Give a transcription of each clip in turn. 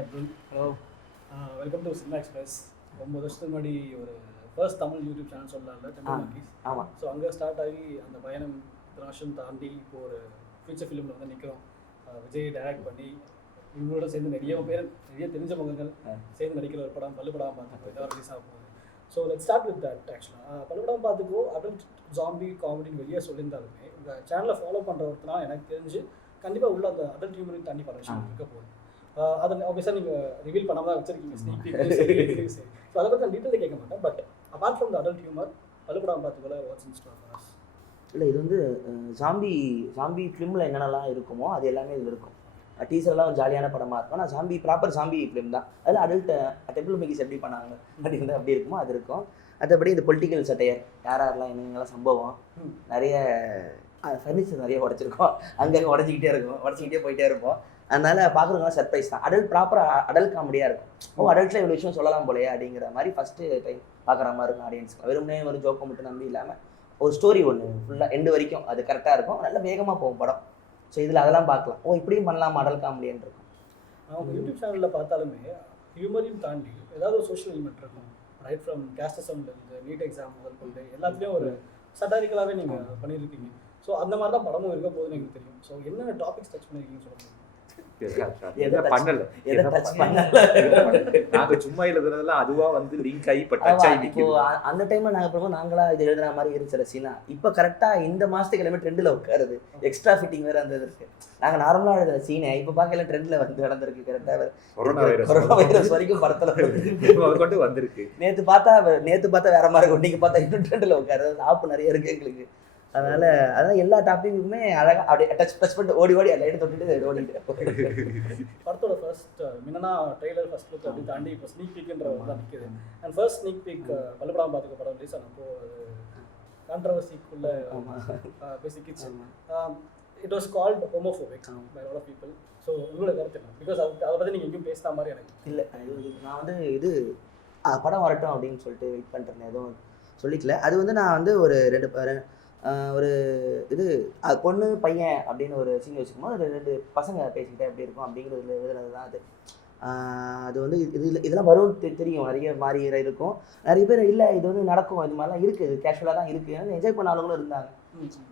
Hi Abdul. Hello, welcome to cinema express. 9 வருஷத்துக்கு முன்னாடி ஒரு ஃபர்ஸ்ட் தமிழ் யூடியூப் சேனல் சொல்லலாம்ல, டெம்பிள் மங்கீஸ். ஆமாம். ஸோ அங்கே ஸ்டார்ட் ஆகி அந்த பயணம் இத்தனை வருஷம் தாண்டி இப்போ ஒரு ஃபியூச்சர் ஃபிலிமில் வந்து நிற்கிறோம். விஜய் டைரக்ட் பண்ணி இவங்களோட சேர்ந்து நிறைய தெரிஞ்ச முகங்கள் சேர்ந்து நடிக்கிற ஒரு படம் பள்ளுப்படாமல் பார்த்துக்கோ, இதாக ரிலீஸ் ஆக போகுது. So let start with that. ஆக்சுவலாக பள்ளுப்படாமல் பார்த்துக்கோ அடல்ட் ஜாம்பி காமெடின்னு வெளியே சொல்லியிருந்தாலுமே உங்கள் சேனலை ஃபாலோ பண்ணுற ஒருத்தனா எனக்கு தெரிஞ்சு கண்டிப்பாக உள்ள அந்த அடல்ட் ஹியூமரையும் தாண்டி பல விஷயம் இருக்க போகுது. அதை ஆப்வியஸாக நீங்கள் ரிவீல் பண்ணாமல் தான் வச்சிருக்கீங்க, ஸ்னீக் பீக். ஸோ அதை பற்றி நான் டீட்டெயிலாக கேட்க மாட்டேன். But apart from the adult humour, பள்ளுப்படாமல் பார்த்துக்கோல what's in store for us? இல்லை, இது வந்து ஜாம்பி ஃபிலிமில் என்னென்னலாம் இருக்குமோ அது எல்லாமே இதில் இருக்கும். டீசர்லாம் ஒரு ஜாலியான படமாக இருக்கும். ஆனால் ப்ராப்பர் ஜாம்பி ஃபிலிம் தான். அதில் அடல்ட் டெம்பிள் மங்கீஸ் எப்படி பண்ணாங்க அப்படின்னு அப்படி இருக்குமோ அது இருக்கும். மற்றபடி இந்த பொலிட்டிக்கல் சட்டையர் யாரெல்லாம் என்னென்னலாம் சம்பவம் நிறைய ஃபர்னிச்சர் நிறைய உடச்சிருக்கோம், அங்கங்கே உடச்சிக்கிட்டே போயிட்டே இருப்போம். அதனால் பார்க்குறவங்களாம் சர்ப்ரைஸ் தான். ப்ராப்பராக அடல்ட் காமெடியாக இருக்கும். அடல்ட்டில் இவ்வளோ விஷயம் சொல்லலாம் போலையே அப்படிங்கிற மாதிரி ஃபஸ்ட்டு டைம் பார்க்குற மாதிரி இருக்கும் ஆடியன்ஸ்க்கு. வெறுமனே ஒரு ஜோக்கை மட்டும் நம்பி இல்லாமல் ஒரு ஸ்டோரி ஒன்று ஃபுல்லாக எண்டு வரைக்கும் அது கரெக்டாக இருக்கும். நல்ல வேகமாக போகும் படம். ஸோ இதில் அதெல்லாம் பார்க்கலாம். இப்படியும் பண்ணலாம் அடல்ட் காமெடின்னு இருக்கும். அவங்க யூடியூப் சேனலில் பார்த்தாலுமே ஹியூமரையும் தாண்டி ஏதாவது ஒரு சோஷியல் எலிமெண்ட் இருக்கும். ரைட் ஃப்ரம் கேஸ்டிசம்லேருந்து நீட் எக்ஸாம் முதல் கொண்டு எல்லாத்துலேயும் ஒரு சட்டாரிக்கலாகவே நீங்கள் பண்ணியிருக்கீங்க. ஸோ அந்த மாதிரி தான் படமும் இருக்க போகுதுன்னு எனக்கு தெரியும். ஸோ என்னென்ன டாபிக்ஸ் டச் பண்ணியிருக்கீங்கன்னு சொல்லுங்கள். நாங்க சும்மா எழுதுறதெல்லாம் அதுவா வந்து லிங்க் ஆகி அந்த டைம்ல நாங்களா இது எழுதுற மாதிரி இருந்துச்சு சீனா. இப்ப கரெக்டா இந்த மாசத்துக்கு எல்லாமே ட்ரெண்ட்ல உட்காருது. எக்ஸ்ட்ரா ஃபிட்டிங் வேற அந்த இருக்கு. நாங்க நார்மலா எழுதுற சீனை இப்ப பாக்கல ட்ரெண்ட்ல வந்து நடந்திருக்கு. கரெக்டா கொரோனா வைரஸ் வரைக்கும் படத்துல கொண்டு வந்திருக்கு. நேத்து பார்த்தா வேற மாதிரி இருக்கும், நீங்க பார்த்தா இன்னும் ட்ரெண்ட்ல உட்காரு. ஆப்பு நிறைய இருக்கு எங்களுக்கு. அதனால எல்லா டாபிக்குமே அழகாக அப்படியே டச் பண்ணிட்டு ஓடி அதை எடுத்து தொட்டுட்டு ஓடிட்டு. படத்தோட ஃபர்ஸ்ட் முன்னா ட்ரெய்லர் ஃபர்ஸ்ட் லுக் அப்படி தாண்டி இப்போ ஸ்னீக் பீக்ன்ற தான் நிற்குது. அண்ட் ஃபர்ஸ்ட் ஸ்னீக் பீக் பள்ளுப்படாமல் பார்த்துக்க படம் ரிலீஸ் ஆனப்போ கான்ட்ரவர்சிக்குள்ள பேசிக்கிச்சு. It was called homophobic by lot of people. So உங்களோட கருத்து என்ன? பிகாஸ் அதை பற்றி நீங்கள் எங்கேயும் பேசுகிற மாதிரி எனக்கு இல்லை. நான் வந்து இது படம் வரட்டும் அப்படின்னு சொல்லிட்டு வெயிட் பண்ணிட்டேன், எதுவும் சொல்லிக்கல. அது வந்து நான் வந்து ஒரு இது பொண்ணு பையன் அப்படின்னு ஒரு சீன் வச்சுக்கும்போது 2 பசங்க பேசிக்கிட்டே எப்படி இருக்கும் அப்படிங்கிறதுல எழுதுனது தான் அது. அது வந்து இதெல்லாம் வரும் தெரியும், நிறைய மாறி இருக்கும். நிறைய பேர் இல்லை இது வந்து நடக்கும், இது மாதிரிலாம் இருக்குது, கேஷுவலாக தான் இருக்குது, என்ஜாய் பண்ண ஆளுங்களும் இருந்தாங்க.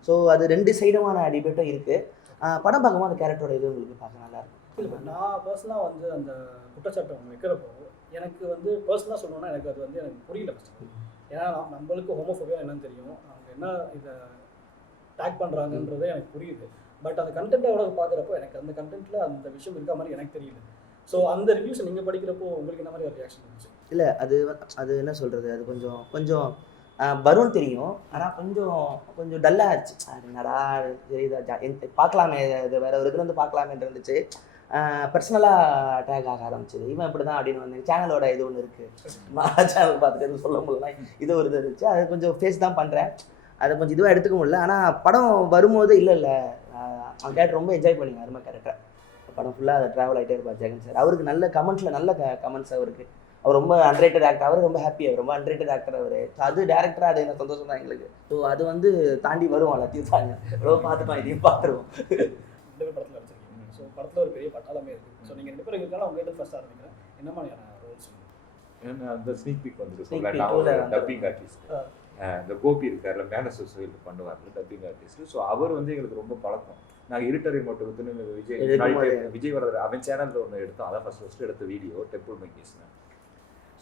ஸோ அது 2 சைடுமான டிபேட்டும் இருக்குது. படம் பார்க்கும்போது அந்த கேரக்டரோட இது உங்களுக்கு பார்க்க நல்லாயிருக்கும். இல்லை, நான் பர்சனலாக வந்து அந்த குற்றச்சாட்டை அவங்க வைக்கிறப்போ எனக்கு வந்து பர்சனலாக சொல்லணும்னா எனக்கு அது வந்து எனக்கு புரியல ஃபஸ்ட்டு. ஏன்னா நம்மளுக்கு ஹோமோஃபோபியா என்னன்னு தெரியும், அவங்க என்ன இதை டேக் பண்ணுறாங்கன்றதே எனக்கு புரியுது. பட் அந்த கண்டென்ட்டை எவ்வளோ பார்க்குறப்போ எனக்கு அந்த கண்டென்ட்டில் அந்த விஷயம் இருக்க மாதிரி எனக்கு தெரியல. ஸோ அந்த ரிவ்யூஸை நீங்கள் படிக்கிறப்போ உங்களுக்கு என்ன மாதிரி ஒரு ரியாக்ஷன் இருந்துச்சு? இல்லை, அது என்ன சொல்கிறது, அது கொஞ்சம் வரும்னு தெரியும். ஆனால் கொஞ்சம் டல்லாக ஆச்சு. என்னடா தெரியுதா பார்க்கலாமே, இது வேறு ஒரு இதில் வந்து பார்க்கலாமேன்னு இருந்துச்சு. பர்சனலாக அட்டாக் ஆக ஆரம்பிச்சிது. இவன் இப்படி தான் அப்படின்னு வந்து சேனலோட இது ஒன்று இருக்குது, சேனல் பார்த்துட்டு எதுவும் சொல்ல முடியல. இது ஒரு இது இருந்துச்சு. அது கொஞ்சம் ஃபேஸ் தான் பண்ணுறேன், அதை கொஞ்சம் இதுவாக எடுத்துக்க முடியல. ஆனால் படம் வரும்போது இல்லை அந்த கேரக்டர் ரொம்ப என்ஜாய் பண்ணிங்க. அருமை கேரக்டர். படம் ஃபுல்லாக அதை ட்ராவல் ஆகிட்டே இருப்பார் ஜெகன் சார். அவருக்கு நல்ல கமெண்ட்ஸில் நல்ல கமெண்ட்ஸ் அவருக்கு. அவர் ரொம்ப அன்ரேட்டட் ஆக்டர். அவர் ரொம்ப ஹாப்பியாக ரொம்ப அன்ரேட்டட் ஆக்டர் அவர். அது டேரக்டராக அது என்ன சந்தோஷம் தான் எங்களுக்கு. ஸோ அது வந்து தாண்டி வரும், எல்லாத்தையும் தாங்க ரொம்ப பார்த்துட்டோம், இதையும் பார்த்துருவோம். படத்தில் நடிச்சிருக்கீங்க. ஸோ படத்தில் ஒரு பெரிய பட்டாளமே இருக்குது. ஸோ நீங்கள் 2 பேரும் இருக்காலும் அவங்க ஃபர்ஸ்ட் ஆரம்பிக்கிறேன், என்ன மாதிரியான ரோல்ஸ்? அந்த ஸ்னீக் பீக் வந்து டப்பிங் ஆர்டிஸ்ட் இந்த கோபி இருக்கார்ல, மேனசோசியல் பண்ணுவார்ல டப்பிங் ஆர்டிஸ்ட். ஸோ அவர் வந்து எங்களுக்கு ரொம்ப பழக்கம். நாங்கள் இருட்டரை மட்டும் விஜய் வர அவன் சேனலில் ஒன்று எடுத்தோம். அதான் ஃபர்ஸ்ட் எடுத்த வீடியோ டெம்பிள் மங்கீஸ்னு.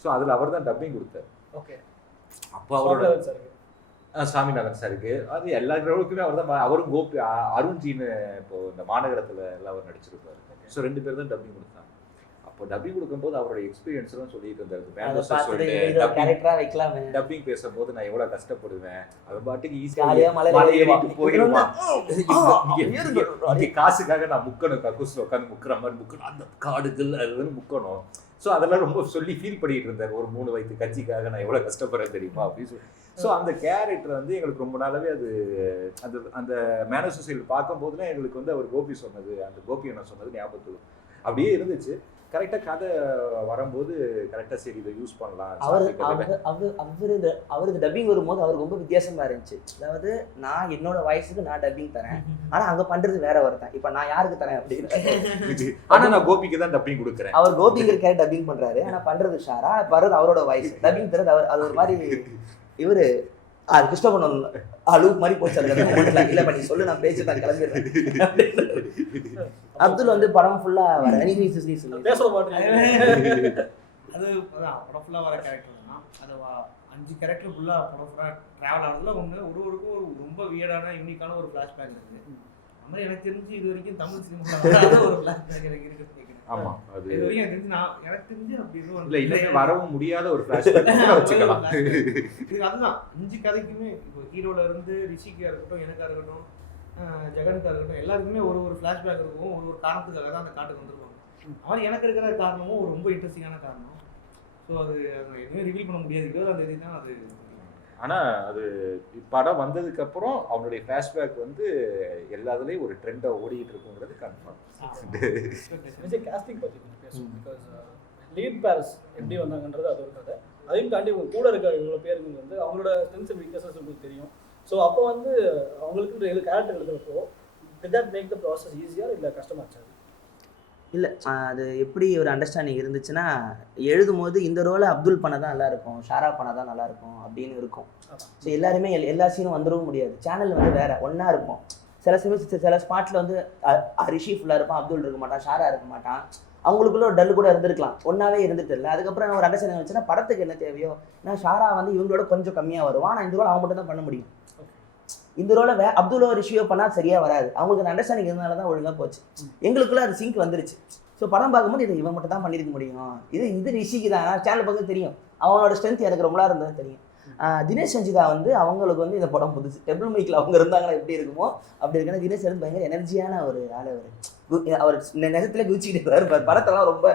ஸோ அதில் அவர் தான் டப்பிங் கொடுத்தார். ஓகே. அப்போ அவரோட சாமிநாதன் சாருக்கு அது எல்லா ரோலுக்குமே அவர் தான். அவரும் கோபி அருண்ஜின்னு இப்போ இந்த மாநகரத்தில் எல்லாம் அவர் நடிச்சிருப்பாரு. ஸோ 2 பேர் தான் டப்பிங் கொடுத்தாங்க. அப்போ டப்பிங் கொடுக்கும்போது அவரோட எக்ஸ்பீரியன்ஸ்லாம் சொல்லிட்டு இருந்தாரு. டப்பிங் பேசும்போது நான் எவ்வளோ கஷ்டப்படுவேன், அவன் பாட்டுக்கு ஈஸியாக போயிடுமா, காசுக்காக நான் முக்கணும், கக்கூசில் உட்காந்து முக்கிற மாதிரி முக்கணும், அந்த காடுகள் அது வந்து முக்கணும். ஸோ அதெல்லாம் ரொம்ப சொல்லி ஃபீல் பண்ணிட்டு இருந்தார். ஒரு 3 வயது கட்சிக்காக நான் எவ்வளோ கஷ்டப்படுறேன் தெரியுமா அப்படின்னு சொல்லி. ஸோ அந்த கேரக்டர் வந்து எங்களுக்கு ரொம்ப நாளாவே அது அந்த மேனசோசியல் பார்க்கும்போதுலாம் எங்களுக்கு வந்து அவர் கோபி சொன்னது, அந்த கோபி என்ன சொன்னது ஞாபகத்துக்கு அப்படியே இருந்துச்சு. கரெக்டாக கதை வரும்போது கரெக்டாக சரி இதை யூஸ் பண்ணலாம். அவருக்கு டப்பிங் வரும்போது அவருக்கு ரொம்ப வித்தியாசமா இருந்துச்சு. அதாவது நான் என்னோட வாய்ஸுக்கு நான் டப்பிங் தரேன், ஆனா அங்க பண்றது வேற ஒருத்தன். இப்ப நான் யாருக்கு தரேன் அப்படின்னு, ஆனா நான் கோபிக்கு தான் டப்பிங் கொடுக்குறேன். அவர் கோபிங்கிற டப்பிங் பண்றாரு, ஆனா பண்றது ஷாரா, வர்றது அவரோட வாய்ஸ். டப்பிங் தரது அவர். அது ஒரு மாதிரி இவரு அது கிறிஸ்டோபர் லூப் மாதிரி போச்சு. இல்ல பண்ணி சொல்லு, நான் பேசி நான் கிளம்பிடுறேன். அப்துல் வந்து படம் ஃபுல்லா வர பேச மாட்டேன். அது படம் ஃபுல்லா வர கேரக்டர் தான். அது 5 கேரக்டர் ஃபுல்லா படம் ஃபுல்லா டிராவல் ஆனதுல ஒருவருக்கும் ரொம்ப வியர்டான யூனிக்கான ஒரு ஃபிளாஷ்பேக் இருக்கு. அந்த மாதிரி எனக்கு தெரிஞ்சு இது வரைக்கும் தமிழ் சினிமாவில் ஒரு ஃபிளாஷ்பேக் எனக்கு இருக்கு. ஆமா, அது இது வரைக்கும் எனக்கு தெரிஞ்சு அப்படி இல்ல, இன்னுமே வரவும் முடியாத ஒரு ஃபிளாஷ்பேக் வச்சுக்கலாம். இது அதுதான் 5 கதைக்குமே. இப்போ ஹீரோல இருந்து ரிஷிக்கா இருக்கட்டும், எனக்கா இருக்கட்டும், ஜெகனுக்கா இருக்கட்டும், எல்லாருக்குமே ஒரு ஃபிளாஷ்பேக் இருக்கும். ஒரு காரணத்துக்காக தான் அந்த காட்டுக்கு வந்துருவாங்க. அவர் எனக்கு இருக்கிற காரணமும் ஒரு ரொம்ப இன்ட்ரெஸ்டிங்கான காரணம். ஸோ அது எதுவுமே ரிவீல் பண்ண முடியாது. 20ஆம் தான் அது. ஆனா அது படம் வந்ததுக்கு அப்புறம் அவனுடைய ஃபிளாஷ்பேக் வந்து எல்லாத்துலயும் ஒரு ட்ரெண்டா ஓடிட்டு இருக்குங்கிறது கன்ஃபார்ம். விஜய் காஸ்டிங் பத்தி பேசுவோம். பிகாஸ் லீட் பேரஸ் எப்படி வந்தாங்கன்றது அது ஒரு கதை. அதையும் தாண்டி உங்க கூட இருக்க இவ்வளோ பேருக்கு வந்து அவங்களோட ஸ்ட்ரென்த்ஸ் அண்ட் வீக்னஸஸ் உங்களுக்கு தெரியும். ஸோ அப்போ வந்து அவங்களுக்கு character எழுதுறப்போ did that make the process easier இல்லை கஷ்டமாச்சா? இல்லை, அது எப்படி ஒரு அண்டர்ஸ்டாண்டிங் இருந்துச்சுன்னா, எழுதும் போது இந்த ரோலை அப்துல் பண்ண தான் நல்லாயிருக்கும், ஷாரா பண்ண தான் நல்லாயிருக்கும் அப்படின்னு இருக்கும். ஸோ எல்லாருமே எல்லா சீனும் வந்துடவும் முடியாது. சேனல் வந்து வேறு ஒன்றா இருக்கும். சில ஸ்பாட்டில் வந்து ரிஷி ஃபுல்லாக இருப்பான், அப்துல் இருக்க மாட்டான், ஷாரா இருக்க மாட்டான். அவங்களுக்குள்ள ஒரு டல்லு கூட இருந்திருக்கலாம், ஒன்றாவே இருந்துட்டு இல்லை. அதுக்கப்புறம் ஒரு அண்டர்ஸ்டாண்டிங் வச்சுன்னா படத்துக்கு என்ன தேவையோ, ஏன்னா ஷாரா வந்து இவங்களோட கொஞ்சம் கம்மியாக வருவான், ஆனால் இந்த ரோல் அவன் மட்டும் தான் பண்ண முடியும். இந்த ரோலை அப்துல்லோ ரிஷியோ பண்ணால் சரியாக வராது. அவங்களுக்கு அந்த அண்டர்ஸ்டாண்டிங் இருந்தனால தான் ஒழுங்காக போச்சு. எங்களுக்குள்ள அது சிங்க் வந்துருச்சு. ஸோ படம் பார்க்கும்போது இதை இவன் மட்டும் தான் பண்ணியிருக்க முடியும், இது ரிஷிக்கு தான். சேனல் பக்கம் தெரியும், அவனோட ஸ்ட்ரென்த் எனக்கு ரொம்ப இருந்தது தெரியும். தினேஷ் சஞ்சிதா வந்து அவங்களுக்கு வந்து இந்த படம் புதுசு. டெபிள் மைக்கில் அவங்க இருந்தாங்கன்னா எப்படி இருக்குமோ அப்படி இருக்குன்னா, தினேஷ் வந்து பயங்கர எனர்ஜியான ஒரு ஆள். அவர் நெசத்துல குதிச்சுக்கிட்டு இருப்பார். படத்தெல்லாம் ரொம்ப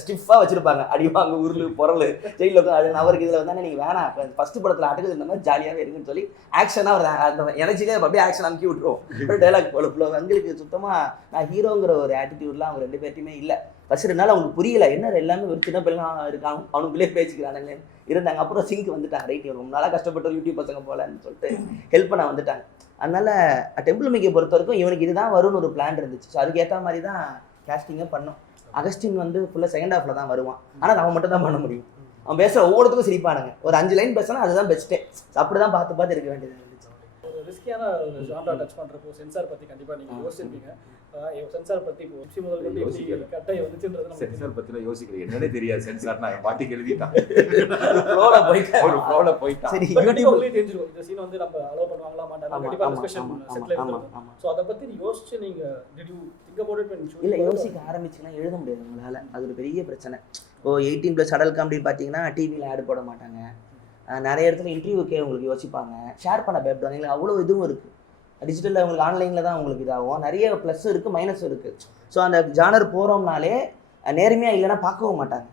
ஸ்டிஃபாக வச்சிருப்பாங்க, அடிவாங்க உருள் பொருள் ஜெயிலில் உட்காந்து. அவருக்கு இதில் வந்தானே நீங்கள் வேணாம், ஃபர்ஸ்ட் படத்தில் அடக்குது இந்த மாதிரி ஜாலியாகவே இருக்குன்னு சொல்லி ஆக்ஷனாக அவர் அந்த எனர்ஜிலே அப்படியே ஆக்ஷன் அமுக்கி விட்டுருவோம். ஒரு டைலாக் போல ஃபுல்லாக. எங்களுக்கு சுத்தமாக நான் ஹீரோங்கிற ஒரு ஆட்டிடியூட்லாம் அவங்க 2 பேர்ட்டையுமே இல்லை. ஃபர்ஸ்ட் 2 நாள் அவங்களுக்கு புரியல, என்ன எல்லாமே ஒரு சின்ன பிள்ளைங்க இருக்காங்க, அவனுக்குள்ளே பேசிக்கிறானுங்களே இருந்தாங்க. அப்புறம் சிங்க் வந்துட்டாங்க. ரைட், ரொம்ப நாளாக கஷ்டப்பட்டு யூடியூப் பசங்க போகலன்னு சொல்லிட்டு ஹெல்ப் பண்ண வந்துட்டாங்க. அதனால டெம்பிள் மேக்கை பொறுத்த வரைக்கும் இவனுக்கு இதுதான் வரும்னு ஒரு பிளான் இருந்துச்சு. ஸோ அதுக்கேற்ற மாதிரி தான் கேஸ்டிங்கே பண்ணோம். அகஸ்டின் வந்து ஃபுல்லாக செகண்ட் ஹாஃப்ல தான் வருவான், ஆனால் அவன் மட்டும் தான் பண்ண முடியும். அவன் பேசுகிற ஒவ்வொருத்துக்கும் சிரிப்பானுங்க. ஒரு 5 லைன் பேசினா அதுதான் பெஸ்ட்டே. அப்படி தான் பார்த்து இருக்க வேண்டியது இருந்துச்சு. ஒரு ரிஸ்கியான ஒரு ஜான்ரா டச் பண்ணுறப்போ சென்சார் பற்றி கண்டிப்பாக நீங்கள் யோசிச்சிருப்பீங்க. சென்சார் பற்றி இப்போ முதல் கொண்டு கட்டை வந்துச்சுன்றது சென்சார் பற்றிலாம் யோசிக்கிறேன். என்னன்னே தெரியாது. சென்சார் நான் பாட்டிக்கு எழுதிட்டான், ஒரு ஃப்ளோல போயிட்டான். சரி, யூடியூப்லயே தெரிஞ்சிரும் இந்த சீன் வந்து நம்ம அலோவ் பண்ணுவாங்களா மாட்டாங்களா, கண்டிப்பா டிஸ்கஷன் செட்டில் ஆகும். சோ அத பத்தி யோசிச்சு நீங்க did you think about it when you இல்ல யோசிக்க ஆரம்பிச்சீங்கன்னா எழுத முடியாது உங்களால. அது ஒரு பெரிய பிரச்சனை. இப்போ 18+ அடல்ட் காமெடி பார்த்தீங்கன்னா டிவியில் ஆட் போட மாட்டாங்க. நிறைய இடத்துல இன்டர்வியூக்கே உங்களுக்கு யோசிப்பாங்க, ஷேர் பண்ண பயப்படுவாங்க. அவ்வளோ இதுவும் இருக்குது. டிஜிட்டலில் உங்களுக்கு ஆன்லைனில் தான் உங்களுக்கு இதாகும். நிறைய ப்ளஸ்ஸும் இருக்குது, மைனஸும் இருக்குது. ஸோ அந்த ஜானர் போகிறோம்னாலே நேர்மையாக இல்லைன்னா பார்க்கவும் மாட்டாங்க.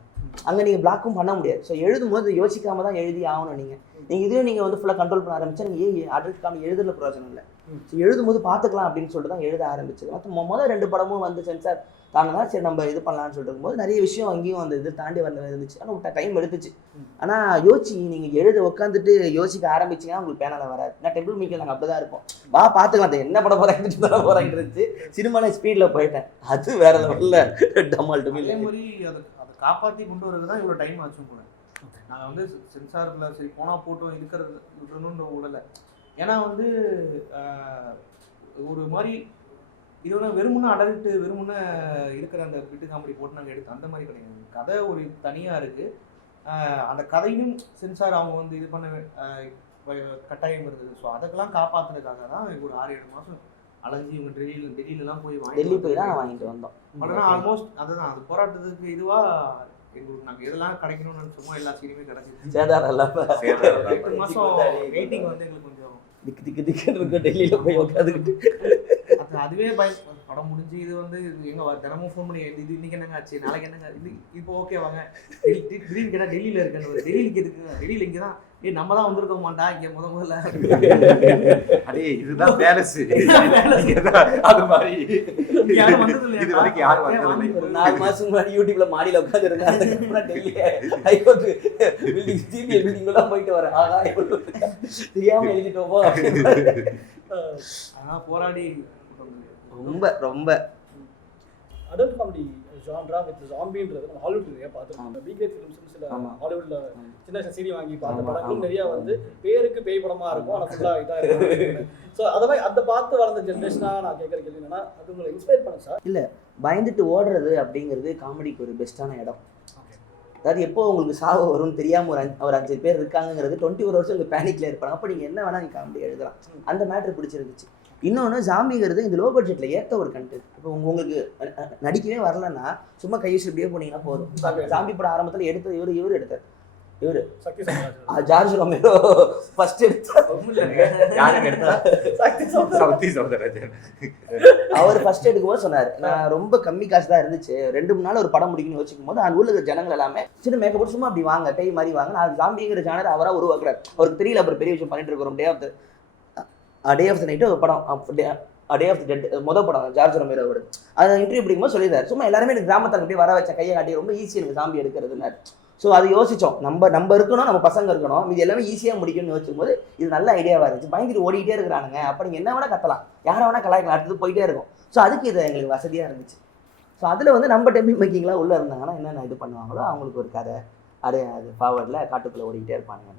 அங்கே நீங்கள் பிளாக்கும் பண்ண முடியாது. ஸோ எழுதும் போது யோசிக்காமல் தான் எழுதி ஆகணும். நீங்கள் இதுவும் நீங்கள் வந்து ஃபுல்லாக கண்ட்ரோல் பண்ண ஆரம்பிச்சா நீங்கள் அடல்ட் காமெடி எழுதுல பிரயோஜனம் இல்லை. ஸோ எழுதும் போது பார்த்துக்கலாம் அப்படின்னு சொல்லிட்டு தான் எழுத ஆரம்பிச்சது. மொத்தம் முதல் 2 படமும் வந்து சென்சார் தானே சரி நம்ம இது பண்ணலான்னு சொல்லிட்டு இருக்கும்போது நிறைய விஷயம் அங்கேயும் அந்த இது தாண்டி வந்து இருந்துச்சு. ஆனால் டைம் எடுத்துச்சு. ஆனால் யோசிச்சு நீங்கள் எழுத உட்காந்துட்டு யோசிக்க ஆரம்பிச்சிங்கன்னா உங்களுக்கு பேனலில் வராது. நான் டெம்பிள் மீக்கில் நாங்கள் அப்படி தான் இருப்போம். பார்த்துக்கலாம் என்ன படம் போகிறாங்க இருந்துச்சு. சினிமாவில் ஸ்பீடில் போயிட்டேன். அது வேற லெவலில் டமால் டமில். அதே மாதிரி அதை காப்பாற்றி கொண்டு வரது தான் இவ்வளோ டைம் ஆச்சும் கூட. நாங்கள் வந்து சென்சாரில் சரி போனால் போட்டோம் இருக்கிறது விடணுன்ற உடலை. ஏன்னா வந்து ஒரு மாதிரி இது வந்து வெறுமுன்னா அடல்ட்டு வெறுமுன்னா இருக்கிற அந்த பிட்டு காமெடி போட்டு நாங்கள் எடுத்தோம். அந்த மாதிரி கிடையாது. கதை ஒரு தனியாக இருக்குது. அந்த கதையும் சென்சார் அவங்க வந்து இது பண்ண கட்டாயம் இருந்தது. ஸோ அதுக்கெல்லாம் காப்பாற்றுறதுக்காக தான் ஒரு 6-7 மாதம் அலைஞ்சி இவங்க டெல்லியிலலாம் போய் டெல்லி போய் தான் வாங்கிட்டு வந்தோம். ஆனால் ஆல்மோஸ்ட் அதுதான் அது போராட்டத்துக்கு இதுவாக எங்களுக்கு நாங்கள் இதெல்லாம் கிடைக்கணும்னு நினச்சோமோ எல்லா சீனுமே கிடைச்சிது. சேதாரம் 8 மாதம் வெயிட்டிங் வந்து எங்களுக்கு கொஞ்சம் திக்கு திக்குன்னு இருக்கும். டெல்லியில் போய் உட்காந்துக்கிட்டு அதுவே படம் முடிஞ்சு இது வந்து எங்க தினமும் ஃபோன் பண்ணி இது இன்னைக்கு என்னங்க ஆச்சு, நாளைக்கு என்னங்க இது இப்போ ஓகே வாங்க, திடீர்னு கேட்டால் டெல்லியில் இருக்கேன்னு, டெல்லிக்கு இருக்குங்க, டெல்லியில் இங்கே தான், நம்ம தான் வந்திருக்க மாட்டா இங்கே முதல்ல அடே இதுதான் பேலஸ் அது மாதிரி யாரும் வந்தது இல்லையா? இது வரைக்கும் யாரும் வந்ததில்லை. ஒரு 4 மாசம் முன்னாடி யூடியூப்ல மாடியில உட்காந்து இருந்தேன். அதுக்கப்புறம் Delhi high court building CBI building எல்லாம் போயிட்டு வரேன். ஆகா எவ்வளவு தெரியாம எழுதிட்டோமோ. ஆனா போராடி ரொம்ப ரொம்ப அடல்ட் காமெடி ஜான்ரா வித் ஜாம்பின்றது நம்ம ஹாலிவுட் நிறைய பார்த்துருக்கோம். பிகேட் ஃபிலிம்ஸ் சில ஹாலிவுட்ல சின்ன சின்ன சீடி வாங்கி பார்த்த படங்களும் நிறைய வந்து பேருக்கு பேய் படமா இருக்கும், ஆனால் ஃபுல்லாக இதாக இருக்கும். ஸோ அதை மாதிரி அதை பார்த்து வளர்ந்த ஜென்ரேஷனாக நான் கேட்குற கேள்வி என்னன்னா, அது உங்களை இன்ஸ்பயர் பண்ண சார்? இல்லை, பயந்துட்டு ஓடுறது அப்படிங்கிறது காமெடிக்கு ஒரு பெஸ்ட்டான இடம். அதாவது எப்போ உங்களுக்கு சாவு வரும்னு தெரியாமல் ஒரு 5 பேர் இருக்காங்கிறது 21 வருஷம் உங்கள் பேனிக்ல இருப்பாங்க. அப்போ நீங்கள் என்ன வேணால் நீங்கள் காமெடி எழுதலாம். அந்த மேட்ரு பிடிச்சிருந்துச்சு. இன்னொன்று ஜாம்பிங்கிறது இந்த லோ பட்ஜெட்டில் ஏற்ற ஒரு கண்டென்ட். இப்போ உங்களுக்கு நடிக்கவே வரலன்னா சும்மா கையூஸ் இப்படியே போனீங்கன்னா போதும். ஜாம்பி படம் ஆரம்பத்தில் எடுத்தது இவர் எடுத்தார். இவர் ஜார்ஜ் ரொமேரோ ஃபர்ஸ்ட் எடுத்தார். அவர் ஃபர்ஸ்ட் எடுக்கும்போது சொன்னார், நான் ரொம்ப கம்மி காசு தான் இருந்துச்சு, 2-3 நாள் ஒரு படம் முடிக்கணும்னு யோசிக்கும் போது அந்த ஊரில் இருக்கிற ஜனங்கள் எல்லாமே சின்ன மேக்கப் போட்டு சும்மா அப்படி வாங்க பேய் மாதிரி வாங்க. நான் ஜாம்பிங்கிற ஜானர் அவராக உருவாக்குறாரு. அவருக்கு தெரியல அப்புறம் பெரிய விஷயம் பண்ணிட்டு இருக்கிறோம். டே ஆஃப் த நைட்டு ஒரு படம், டே ஆஃப் த டெட் மொதல் படம் ஜார்ஜ் ரொமேரோவோட. அதை இன்டர்வியூ பிடிக்கும்போது சொல்லியிருந்தார், சும்மா எல்லாருமே எனக்கு கிராமத்தில் அப்படியே வர வச்ச கையை காட்டி ரொம்ப ஈஸி எனக்கு ஜாம்பி எடுக்கிறதுனாரு. ஸோ அது யோசித்தோம், நம்ம இருக்கணும், நம்ம பசங்க இருக்கணும், இது எல்லாமே ஈஸியாக முடிக்கணும்னு யோசிக்கும் போது இது நல்ல ஐடியாவாக இருந்துச்சு. பயந்துட்டு ஓடிக்கிட்டே இருக்கிறானுங்க, அப்போ நீங்கள் என்ன வேணால் கத்தலாம், யாரை வேணால் கலாய்க்கலாம், அடுத்தது போயிட்டே இருக்கும். ஸோ அதுக்கு இது எங்களுக்கு வசதியாக இருந்துச்சு. ஸோ அதில் வந்து நம்ம டெம்பிள் மேக்கிங்லாம் உள்ளே இருந்தாங்கன்னா என்னென்ன இது பண்ணுவாங்களோ அவங்களுக்கு ஒரு கதை அப்படியே அது ஃபார்வர்டில் காட்டுக்குள்ளே ஓடிக்கிட்டே இருப்பானுங்க.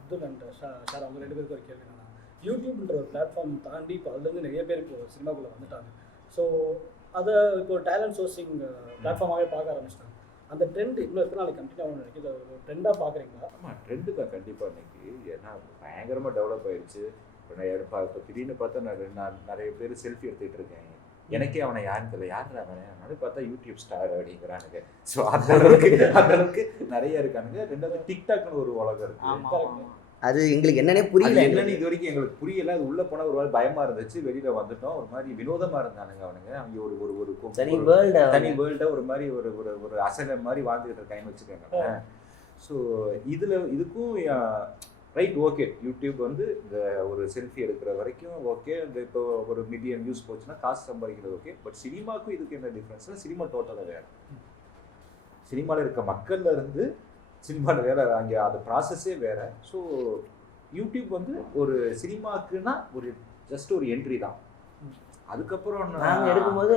அப்துல் அண்ட் சார் அவங்க 2 பேருக்கு ஒரு கேள்வி என்னன்னா, யூடியூப்ன்ற ஒரு பிளாட்ஃபார்ம் தாண்டி இப்போ அதுலேருந்து நிறைய பேர் இப்போ சினிமாக்குள்ளே வந்துட்டாங்க. ஸோ அதை இப்போ டேலண்ட் சோர்சிங் பிளாட்ஃபார்மாகவே பார்க்க ஆரம்பிச்சிட்டாங்க. அந்த ட்ரெண்ட் இன்னும் எத்தனை நாளைக்கு கண்டினியூ ஆகணும்னு நினைக்கிது? ஒரு ட்ரெண்டாக பார்க்குறீங்களா? ஆமாம், ட்ரெண்டு தான் கண்டிப்பாக இன்னைக்கு. ஏன்னா பயங்கரமாக டெவலப் ஆயிடுச்சு. இப்போ திடீர்னு பார்த்தா நான் நிறைய பேர் செல்ஃபி எடுத்துக்கிட்டு இருக்கேன். எனக்கே அவனை யாருன்னு தெரியல, யார் அவனை அவனு பார்த்தா யூடியூப் ஸ்டார் அப்படிங்கிறானுங்க. ஸோ அந்த அளவுக்கு நிறைய இருக்கானுங்க. 2வது டிக்டாக்னு ஒரு உலகம் இருக்கு. அது எங்களுக்கு என்னன்னே புரியல. என்னன்னு இது வரைக்கும் எங்களுக்கு புரியல. அது உள்ள போனால் ஒரு மாதிரி பயமா இருந்துச்சு, வெளியில வந்துட்டோம். ஒரு மாதிரி வினோதமா இருந்தானுங்க அவனுங்க. அவங்க ஒரு தனி வேர்ல்ட ஒரு மாதிரி ஒரு அசல மாதிரி வாழ்ந்துகிட்டு இருக்காங்கன்னு வச்சுக்கோங்க. ஸோ இதுக்கும் ரைட், ஓகே, யூடியூப் வந்து இந்த ஒரு செல்ஃபி எடுக்கிற வரைக்கும் ஓகே, இந்த இப்போ ஒரு மில்லியன் வியூஸ் போச்சுன்னா காசு சம்பாதிக்கிறது ஓகே. பட் சினிமாவுக்கும் இதுக்கு என்ன டிஃப்ரென்ஸ்னா, சினிமா டோட்டலாக வேறு. சினிமாவில் இருக்க மக்கள்ல இருந்து சினிமாவில் வேலை அங்கே அந்த ப்ராசஸே வேறு. ஸோ யூடியூப் வந்து ஒரு சினிமாக்குன்னா ஜஸ்ட் ஒரு என்ட்ரி தான். அதுக்கப்புறம் நாங்கள் எடுக்கும்போது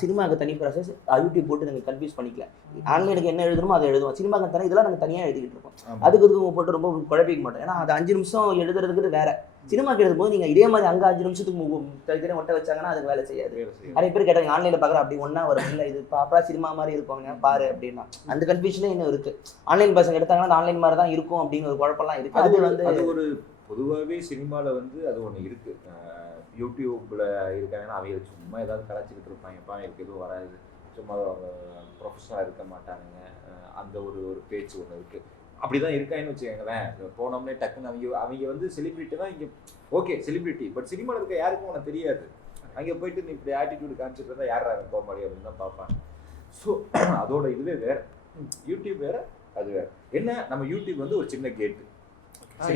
சினிமாவுக்கு தனி ப்ராசஸ், யூடியூப் போட்டு நாங்கள் கன்ஃபியூஸ் பண்ணிக்கல. ஆன்லைனுக்கு என்ன எழுதணுமோ அதை எழுதுவோம். சினிமாக்கு தனி இதெல்லாம் நாங்கள் தனியாக எழுதிக்கிட்டு இருக்கோம். அதுக்கு போட்டு ரொம்ப குழப்பிக்க மாட்டோம். ஏன்னா அது 5 நிமிஷம் எழுதுறதுக்கு வேற. சினிமாக்கு எழுதும்போது நீங்கள் இதே மாதிரி அங்கே 5 நிமிஷத்துக்கு தனித்தனியாக ஒட்ட வச்சாங்கன்னா அதுக்கு வேலை செய்யாது. நிறைய பேர் கேட்டாங்க ஆன்லைனில் பார்க்குற அப்படி ஒன்றா வரும், இல்லை இது பாப்பா சினிமா மாதிரி இருக்குவாங்க பாரு அப்படின்னா. அந்த கன்ஃபியூஷனே இன்னும் இருக்குது. ஆன்லைன் பசங்க எடுத்தாங்கன்னா அந்த ஆன்லைன் மாதிரி தான் இருக்கும் அப்படின்னு ஒரு குழப்பம்லாம் இருக்குது. அது வந்து அது ஒரு பொதுவாகவே சினிமாவில் வந்து அது ஒன்று இருக்குது. யூடியூப்பில் இருக்காங்கன்னா அவங்க சும்மா ஏதாவது கலாச்சிக்கிட்டு இருப்பாங்கப்பா, எனக்கு எதுவும் வராது, சும்மா ப்ரொஃபஷனலாக இருக்க மாட்டானுங்க, அந்த ஒரு பேச்சு ஒன்று இருக்குது. அப்படி தான் இருக்காங்கன்னு வச்சுக்கோங்களேன். போனோம்னே டக்குன்னு அவங்க வந்து செலிப்ரிட்டி தான் இங்கே, ஓகே செலிப்ரிட்டி. பட் சினிமாவில் இருக்க யாருக்கும் உனக்கு தெரியாது. அங்கே போயிட்டு நீ இப்படி ஆட்டிடியூட் காமிச்சிட்டு இருந்தால் யாரா போக முடியும் அப்படின்னு தான் பார்ப்பாங்க. ஸோ அதோட இதுவே வேறு, யூடியூப் வேறு, அது வேறு. என்ன, நம்ம யூடியூப் வந்து ஒரு சின்ன கேட்டு.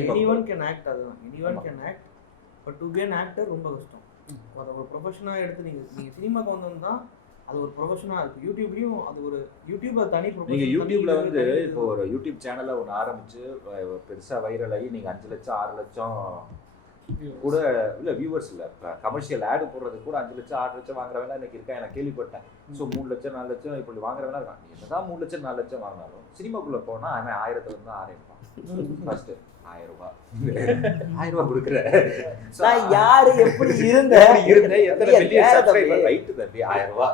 எனிவன் கேன் ஆக்ட், அதுதான் anyone can act. But to be an actor ரொம்ப கஷ்டம். அதை ஒரு ப்ரொஃபஷனாக எடுத்து நீங்கள் சினிமாவுக்கு வந்தோம்னா அது ஒரு ப்ரொஃபஷனாக இருக்குது. யூடியூப்லேயும் அது ஒரு யூடியூப் அது தனி ப்ரொஃபஷன். நீங்கள் யூடியூப்பில் வந்து இப்போ ஒரு யூடியூப் சேனலை ஒன்று ஆரம்பித்து பெருசாக வைரல் ஆகி நீங்கள் 5 லட்சம் 6 லட்சம் கூட இல்லை வியூவர்ஸ் இல்லை, இப்போ கமர்ஷியல் ஆடு போடுறதுக்கு கூட 5 லட்சம் 6 லட்சம் வாங்குறவங்க இன்னைக்கு இருக்கா, எனக்கு கேள்விப்பட்டேன். ஸோ 3 லட்சம் 4 லட்சம் இப்படி வாங்குறவங்க இருக்காங்க. என்னதான் 3 லட்சம் 4 லட்சம் வாங்கினாலும் சினிமாக்குள்ளே போனால் அவன் 1000லேருந்து தான் ஆரம்பிப்பான். ஃபர்ஸ்ட் 1000 ரூபாய் 1000 ரூபாய் கொடுக்குற யாரு எப்படி இருந்த எத்தனை மில்லியன் சப்ஸ்கிரைபர் ரைட்டு தம்பி 1000 ரூபாய்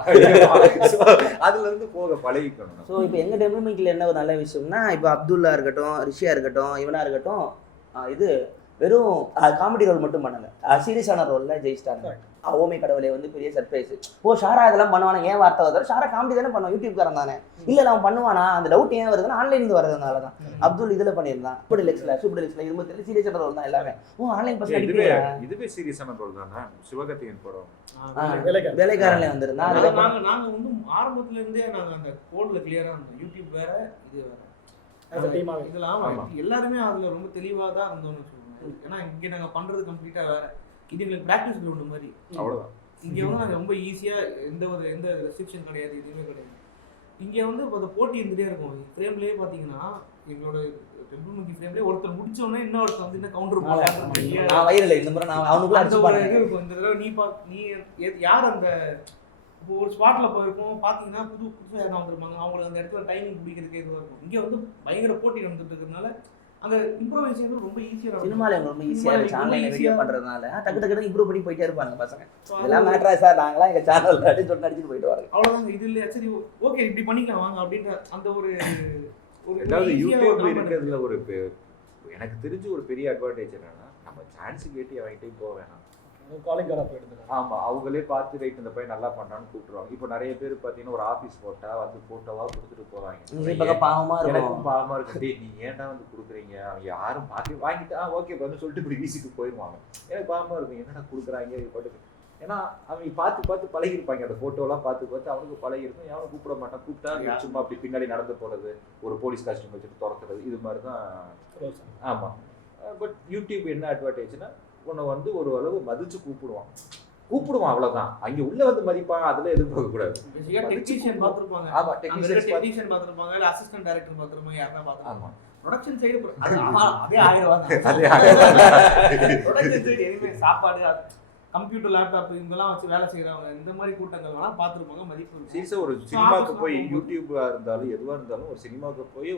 அதுல இருந்து போக பழகிக்கணும். ஸோ இப்போ எங்க டெவலப்மெண்ட்ல என்ன ஒரு நல்ல விஷயம்னா, இப்போ அப்துல்லா இருக்கட்டும், ரிஷியா இருக்கட்டும், இவனா இருக்கட்டும், இது வெறும் காமெடி ரோல் மட்டும் பண்ணல, சீரியஸான ரோல்ல ஜெயிச்சிட்டாங்க. ஓமே கடவுளே வந்து பெரிய சர்ப்ரைஸ். ஓ ஷாரா இதெல்லாம் பண்ணுவானா, ஏன் வார்த்தை வருது, ஷாரா காமெடி தானே பண்ணுவான், யூடியூப்காரன் தானே, இல்லை அவன் பண்ணுவானா, அந்த டவுட் ஏன் வருதுன்னா ஆன்லைன்லேருந்து வரதுனால தான். அப்துல் இதில் பண்ணியிருந்தான், சூப்பர் டெலிக்ஸில் இருபத்தி சீரியஸான ரோல் தான் எல்லாமே. ஓ ஆன்லைன் பர்சன் இதுவே சீரியஸான ரோல் தானே. சிவகார்த்திகேயன் படம் வேலைக்காரன்ல வந்திருந்தான். நாங்கள் வந்து ஆரம்பத்துல இருந்தே நாங்கள் அந்த கோடில் கிளியராக இருந்தோம். யூடியூப் வேற இது வேற இதெல்லாம் எல்லாருமே அதில் ரொம்ப தெளிவாக தான் இருந்தோம்னு சொல்லுவாங்க. ஏன்னா இங்கே நாங்கள் பண்ணுறது கம்ப்ளீட்டாக வேற, இது எங்களுக்கு ப்ராக்டிஸ் கிரவுண்ட் மாதிரி. அவ்வளோதான். இங்கே வந்து நாங்கள் ரொம்ப ஈஸியாக எந்த ரெஸ்ட்ரிக்ஷன் கிடையாது, எதுவுமே கிடையாது. இங்கே வந்து இப்போ அந்த போட்டி இருந்துகிட்டே இருக்கும். ஃப்ரேம்லேயே பார்த்தீங்கன்னா எங்களோட டெம்பிள் மங்கி ஃப்ரேம்லேயே ஒருத்தர் முடிச்சோடனே இன்னொருத்தர் வந்து என்ன கவுண்டர் நான் வயிறில் இந்த முறை நான் அவனுக்குள்ள அடிச்சு இந்த தடவை நீ யார் அந்த இப்போ ஒரு ஸ்பாட்டில் போயிருக்கோம் பார்த்தீங்கன்னா புதுசாக யாரும் வந்துருப்பாங்க, அவங்களுக்கு அந்த இடத்துல டைமிங் பிடிக்கிறதுக்கு இதுவாக இருக்கும். இங்கே வந்து பயங்கர போட்டி நடந்துட்டு இருக்கிறதுனால அந்த இம்ப்ரோவைசேஷன் ரொம்ப ஈஸியாக சினிமாவில் ரொம்ப ஈஸியாக இருந்துச்சு. ஆன்லைனில் வீடியோ பண்ணுறதுனால டக்கு டக்கு இம்ப்ரூவ் பண்ணி போயிட்டே இருப்பாங்க பசங்க. இதெல்லாம் மேட்ரா சார், நாங்களாம் எங்கள் சேனலில் அப்படின்னு சொல்லிட்டு அடிச்சுட்டு போயிட்டு வரோம். அவ்வளோதாங்க. இது இல்லையா சரி ஓகே இப்படி பண்ணிக்கலாம் வாங்க அப்படின்ற அந்த ஒரு அதாவது யூடியூப் இருக்கிறதுல ஒரு எனக்கு தெரிஞ்ச ஒரு பெரிய அட்வான்டேஜ் என்னன்னா, நம்ம சான்ஸ் கேட்டு அவங்ககிட்டயும் போக வேணாம். காலிங்காரா போயிடுது. ஆமா, அவங்களே பார்த்து ரைட் இந்த பையன் நல்லா பண்றான்னு கூப்பிட்டுருவாங்க. இப்போ நிறைய பேர் பார்த்தீங்கன்னா ஒரு ஆஃபீஸ் போட்டா வந்து போட்டோவா கொடுத்துட்டு போவாங்க. பாவமா எனக்கும் பாவமா இருக்கு, டே நீ ஏன்டா வந்து கொடுக்குறீங்க, அவங்க யாரும் பார்த்து வாங்கிட்டு ஓகே வந்து சொல்லிட்டு இப்படி வீசிட்டு போயிடுவாங்க. எனக்கு பாவமா இருக்கும், என்னடா கொடுக்குறாங்க போட்டு. ஏன்னா அவங்க பார்த்து பழகிருப்பாங்க, அந்த போட்டோலாம் பார்த்து அவனுக்கு பழகிருக்கும். யாரும் கூப்பிட மாட்டான், கூப்பிட்டா சும்மா அப்படி பின்னாடி நடந்து போறது, ஒரு போலீஸ் காஸ்டியூம் வச்சுட்டு துரத்துறது, இது மாதிரி தான். ஆமா, பட் யூடியூப் என்ன அட்வான்டேஜ்னா உன்னை வந்து ஒரு அளவு மதிச்சு கூப்பிடுவான் அவ்வளவுதான். அங்க உள்ள வந்து மதிப்பான், அதுல எதிர்பார்க்க கூடாது. டெக்னீஷியன் பார்த்திருப்பாங்க. ஆமா, டெக்னீஷியன் பார்த்திருப்பாங்க, இல்ல அசிஸ்டன்ட் டைரக்டர் பார்த்திருப்பாங்க, யாரா பார்த்திருப்பாங்க. ஆமா, ப்ரொடக்ஷன் சைடு அதே 1000 ரூபாய். ப்ரொடக்ஷன் சைடு எதுவுமே சாப்பாடு, கம்ப்யூட்டர், லேப்டாப் இவங்கெல்லாம் வச்சு வேலை செய்யறவங்க இந்த மாதிரி கூட்டங்கள் வேணா பார்த்துருப்பாங்க, மதிப்பு. சீரியஸா ஒரு சினிமாவுக்கு போய் யூடியூபா இருந்தாலும் எதுவா இருந்தாலும் ஒரு சினிமாவுக்கு போய்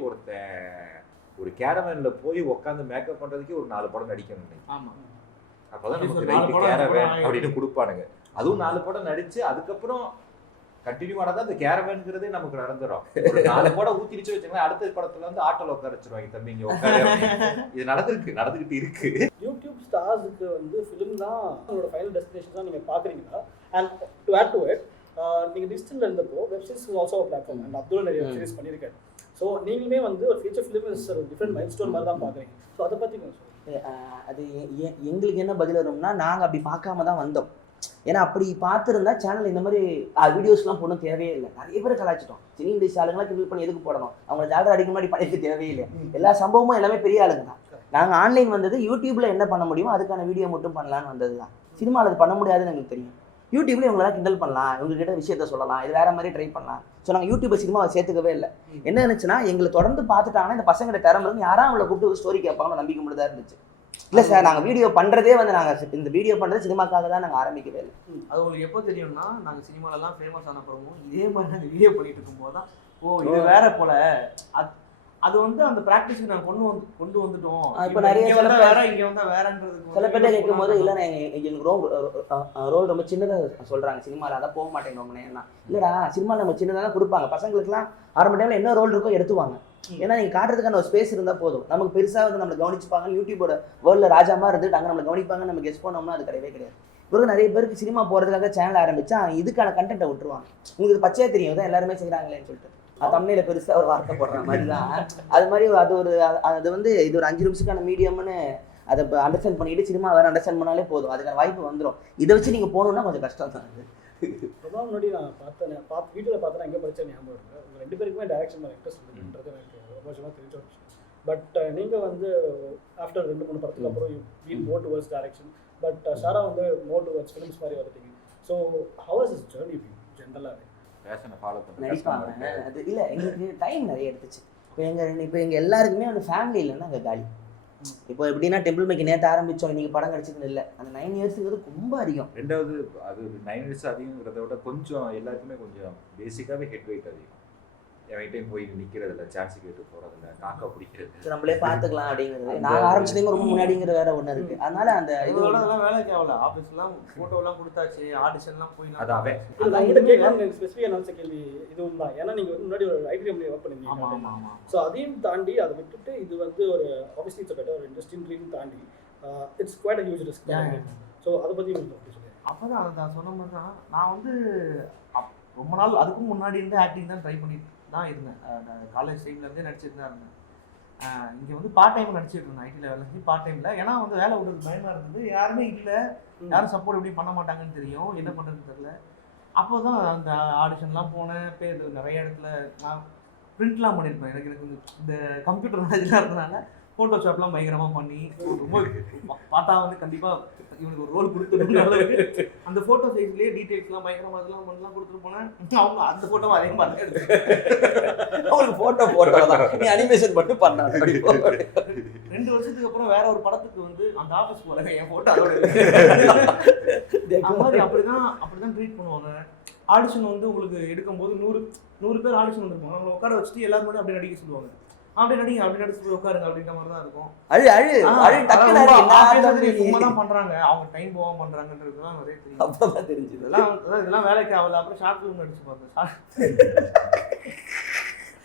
ஒரு கேரவேன்ல போய் உட்காந்து மேக்கப் பண்றதுக்கே ஒரு 4 படம் நடிக்கணும். ஆமா, அப்பதான் நமக்கு ரைட்டு கேரவேன் அப்படின்னு கொடுப்பானுங்க. அதுவும் 4 படம் நடிச்சு அதுக்கப்புறம் கண்டினியூ ஆனதான் அந்த கேரவேன்ங்கிறதே நமக்கு நடந்துடும். 4 படம் ஊத்திருச்சு வச்சுங்களேன், அடுத்த படத்துல வந்து ஆட்டோல உட்கார வச்சிருவாங்க, தம்பி இங்க உட்காரு. இது நடந்துகிட்டு இருக்கு. யூடியூப் ஸ்டார்ஸுக்கு வந்து ஃபிலிம் தான் உங்களோட ஃபைனல் டெஸ்டினேஷன் தான் நீங்க பாக்குறீங்களா? And to add to it, நீங்க டிஜிட்டல்ல இருந்தப்போ web series is also platform. And Abdul நிறைய வெப் சீரிஸ் பண்ணியிருக்காரு. ஸோ நீங்களுமே வந்து ஒரு future film is different milestone மாதிரி தான் பார்க்குறீங்க. ஸோ அதை பற்றி கொஞ்சம் அது எங்களுக்கு என்ன பதில் வரும்னா, நாங்கள் அப்படி பார்க்காம தான் வந்தோம். ஏன்னா அப்படி பார்த்துருந்தா சேனல் இந்த மாதிரி வீடியோஸ்லாம் போடணும் தேவையே இல்லை. நிறைய பேர் கலாச்சிட்டோம். சினி இண்டஸ்ட்ரி ஆளுங்களாம் கிரில் பண்ணி எதுக்கு போடணும், அவங்களை ஜாலர் அடிக்க முன்னாடி பண்ணிக்க தேவையில்லை. எல்லா சம்பவமும் எல்லாமே பெரிய ஆளுங்க தான். நாங்கள் ஆன்லைன் வந்தது யூடியூப்ல என்ன பண்ண முடியுமோ அதுக்கான வீடியோ மட்டும் பண்ணலான்னு வந்தது தான். சினிமாவில் அது பண்ண முடியாதுன்னு எங்களுக்கு தெரியும். யூடியூப்ல இவங்களாம் கிண்டல் பண்ணலாம், இவங்ககிட்ட விஷயத்த சொல்லலாம், இது வேற மாதிரி ட்ரை பண்ணலாம். ஸோ நாங்கள் யூடியூப்பை சினிமாவை சேர்த்துக்கவே இல்லை. என்ன இருந்துச்சுன்னா, எங்களை தொடர்ந்து பார்த்துட்டாங்கன்னா இந்த பசங்கிட்ட திறமை இருந்து யாரும் அவங்களை கூப்பிட்டு ஸ்டோரி கேட்பாங்க நம்பிக்கை மட்டும் தான் இருந்துச்சு. இல்லை சார், நாங்கள் வீடியோ பண்ணுறதே வந்து நாங்கள் இந்த வீடியோ பண்ணுறது சினிமாக்காக தான் நாங்கள் ஆரம்பிக்கவே இல்லை. அது உங்களுக்கு எப்போ தெரியும்னா, நாங்கள் சினிமாலெல்லாம் ஃபேமஸ் ஆன பிறகும் இதே மாதிரி நாங்கள் வீடியோ பண்ணிட்டு இருக்கும்போது தான், ஓ இது வேற போல, அது வந்து அந்த ப்ராக்டிஸ் நாங்கள் கொண்டு வந்துட்டோம். இப்போ நிறைய இங்கே வந்தால் வேறன்றது சில பேர்ட்ட கேட்கும் போது, இல்லை எனக்கு ரோல் ரொம்ப சின்னதாக சொல்கிறாங்க சினிமாவில், அதான் போக மாட்டேங்க ரொம்ப நேரம். இல்லைடா, சினிமாவில் நம்ம சின்னதாக தான் கொடுப்பாங்க. பசங்களுக்குலாம் ஆரம்ப டைமில் என்ன ரோல் இருக்கோ எடுத்துவாங்க. ஏன்னா நீங்கள் காட்டுறதுக்கான ஒரு ஸ்பேஸ் இருந்தால் போதும். நமக்கு பெருசாக வந்து நம்மளை கவனிச்சுப்பாங்க. யூடியூபோட வேர்ல்டில் ராஜாமா இருந்துட்டு அங்கே நம்மளை கவனிப்பாங்க, நம்ம கெஸ்ட் பண்ணோம்னா அது கிடையவே கிடையாது. பிறகு நிறைய பேருக்கு சினிமா போகிறதுக்காக சேனல் ஆரம்பிச்சா இதுக்கான கண்டென்ட்டை விட்டுருவாங்க. உங்களுக்கு பச்சையாக தெரியும் தான் எல்லாருமே செய்கிறாங்களேன்னு சொல்லிட்டு தமிழில் பெருசாக ஒரு வார்த்தை போடுற மாதிரி தான். அது மாதிரி அது வந்து இது ஒரு 5 நிமிஷத்துக்கான மீடியம்னு அதை அண்டர்ஸ்டாண்ட் பண்ணிட்டு சினிமா வேறு அண்டர்ஸ்டாண்ட் பண்ணாலே போதும், அதுக்கான வாய்ப்பு வந்துடும். இதை வச்சு நீங்கள் போகணுன்னா கொஞ்சம் கஷ்டம் தான். அது ரொம்ப முன்னாடி நான் வீட்டில் பார்த்தேன், எங்கே படித்தேன் ஞாபகம் இருக்குது. உங்கள் 2 பேருக்குமே டைரக்ஷன் மேலே இன்ட்ரெஸ்ட் இருக்குன்றது எனக்கு ரொம்ப வருஷமாக தெரிஞ்ச ஒரு விஷயம். பட் நீங்கள் வந்து ஆஃப்டர் 2-3 படத்துக்கு அப்புறம் been more towards direction, but ஷாரா வந்து மோர் டுவர்ட்ஸ் ஃபிலிம்ஸ் மாதிரி வந்துட்டீங்க. So how is is journey ஜென்ரலாகவே பேஷனை ஃபாலோ பண்ணி நடிப்பாங்க. அது இல்லை, எங்களுக்கு டைம் நிறைய எடுத்துச்சு. இப்போ எங்கள் எல்லாருக்குமே வந்து ஃபேமிலி இல்லைன்னா அங்கே காலி. இப்போ எப்படின்னா டெம்பிள் மேக்கி நேற்று ஆரம்பித்தோம், நீங்கள் படம் கிடச்சதுன்னு இல்லை. அந்த 9 இயர்ஸுங்கிறது ரொம்ப அதிகம். ரெண்டாவது அது 9 இயர்ஸ் அதிகங்கிறத விட கொஞ்சம் எல்லாருக்குமே கொஞ்சம் பேசிக்காகவே ஹெட் வெயிட் அதிகம். என்கிட்டையும் போய் நிற்கிறதில்ல, சான்ஸ் கேட்டு போகிறதில்ல, காக்கா பிடிக்கிறது, நம்மளே பார்த்துக்கலாம் அப்படிங்கிறது. நான் ஆரம்பிச்சதுங்க ரொம்ப முன்னாடிங்கிற வேற ஒன்று இருக்குது. அதனால அந்த இதெல்லாம் வேலைக்கு ஆகல. ஆஃபீஸ்லாம் ஃபோட்டோலாம் கொடுத்தாச்சு, ஆடிஷன்லாம் போய் அதாவே ஸ்பெசிஃபிக்காக நினச்ச கேள்வி இதுவும் தான். ஏன்னா நீங்கள் முன்னாடி ஒரு ஐடி கம்பெனி ஒர்க் பண்ணிருக்கீங்க. ஸோ அதையும் தாண்டி அதை விட்டுட்டு இது வந்து ஒரு ஆப்வியஸ்லி இட்ஸ் பெட்டர் ஒரு இண்டஸ்ட்ரின்னு தாண்டி it's quite a huge risk. So அதை பற்றி உங்களுக்கு அப்படி சொல்லுங்கள். அப்பதான் நான் சொன்ன மாதிரி தான் நான் வந்து ரொம்ப நாள் அதுக்கும் முன்னாடி இருந்து ஆக்டிங் தான் ட்ரை பண்ணிட்டு தான் இருந்தேன். காலேஜ் டைம்லேருந்தே நடிச்சிட்டு தான் இருந்தேன். இங்கே வந்து பார்ட் டைம் நடிச்சிட்டு இருந்தேன். ஐடியில் வேலை செஞ்சு பார்ட் டைமில். ஏன்னா வந்து வேலை விடுறது பயமாக இருந்தது. யாருமே இல்லை, யாரும் சப்போர்ட் எப்படி பண்ண மாட்டாங்கன்னு தெரியும், என்ன பண்ணுறதுன்னு தெரியல. அப்போ தான் அந்த ஆடிஷன்லாம் போனேன். பேர் நிறைய இடத்துல நான் பிரிண்ட்லாம் பண்ணியிருப்பேன். எனக்கு இந்த கம்ப்யூட்டர் நாலேஜ்லாம் இருந்ததுனால ஃபோட்டோஷாப்லாம் பயங்கரமாக பண்ணி ரொம்ப பார்த்தா வந்து கண்டிப்பாக இவனுக்கு ஒரு ரோல் கொடுத்துருந்தாங்க. அந்த ஃபோட்டோ சைஸ்லேயே டீட்டெயில்ஸ்லாம் பயங்கரமாக அதெல்லாம் பண்ணலாம் கொடுத்துட்டு போனேன். அவங்க அந்த ஃபோட்டோவை அதே மாதிரி அவங்களுக்கு ஃபோட்டோ போடுறதா நீ அனிமேஷன் மட்டும் பண்ணாங்க. 2 வருஷத்துக்கு அப்புறம் வேற ஒரு படத்துக்கு வந்து அந்த ஆஃபீஸ் போல என் ஃபோட்டோ அதோட அப்படிதான் ட்ரீட் பண்ணுவாங்க. ஆடிஷன் வந்து உங்களுக்கு எடுக்கும்போது 100 பேர் ஆடிஷன் வந்துருப்பாங்க. நம்மளை உட்கார வச்சுட்டு எல்லாரும் மட்டும் அப்படி நடிக்க சொல்லுவாங்க. அப்படி நடிங்க, அப்படி நடிச்சு போய் உட்காருங்க அப்படின்ற மாதிரி தான் இருக்கும். சும்மா தான் பண்றாங்க, அவங்க டைம் போகாம பண்றாங்கன்றதுலாம் நிறைய தெரியும். அப்பதான் தெரிஞ்சு இதெல்லாம் வேலைக்கு ஆகல. அப்புறம் ஷார்ட் ஃபிலிம் நடிச்சு பார்த்தேன்.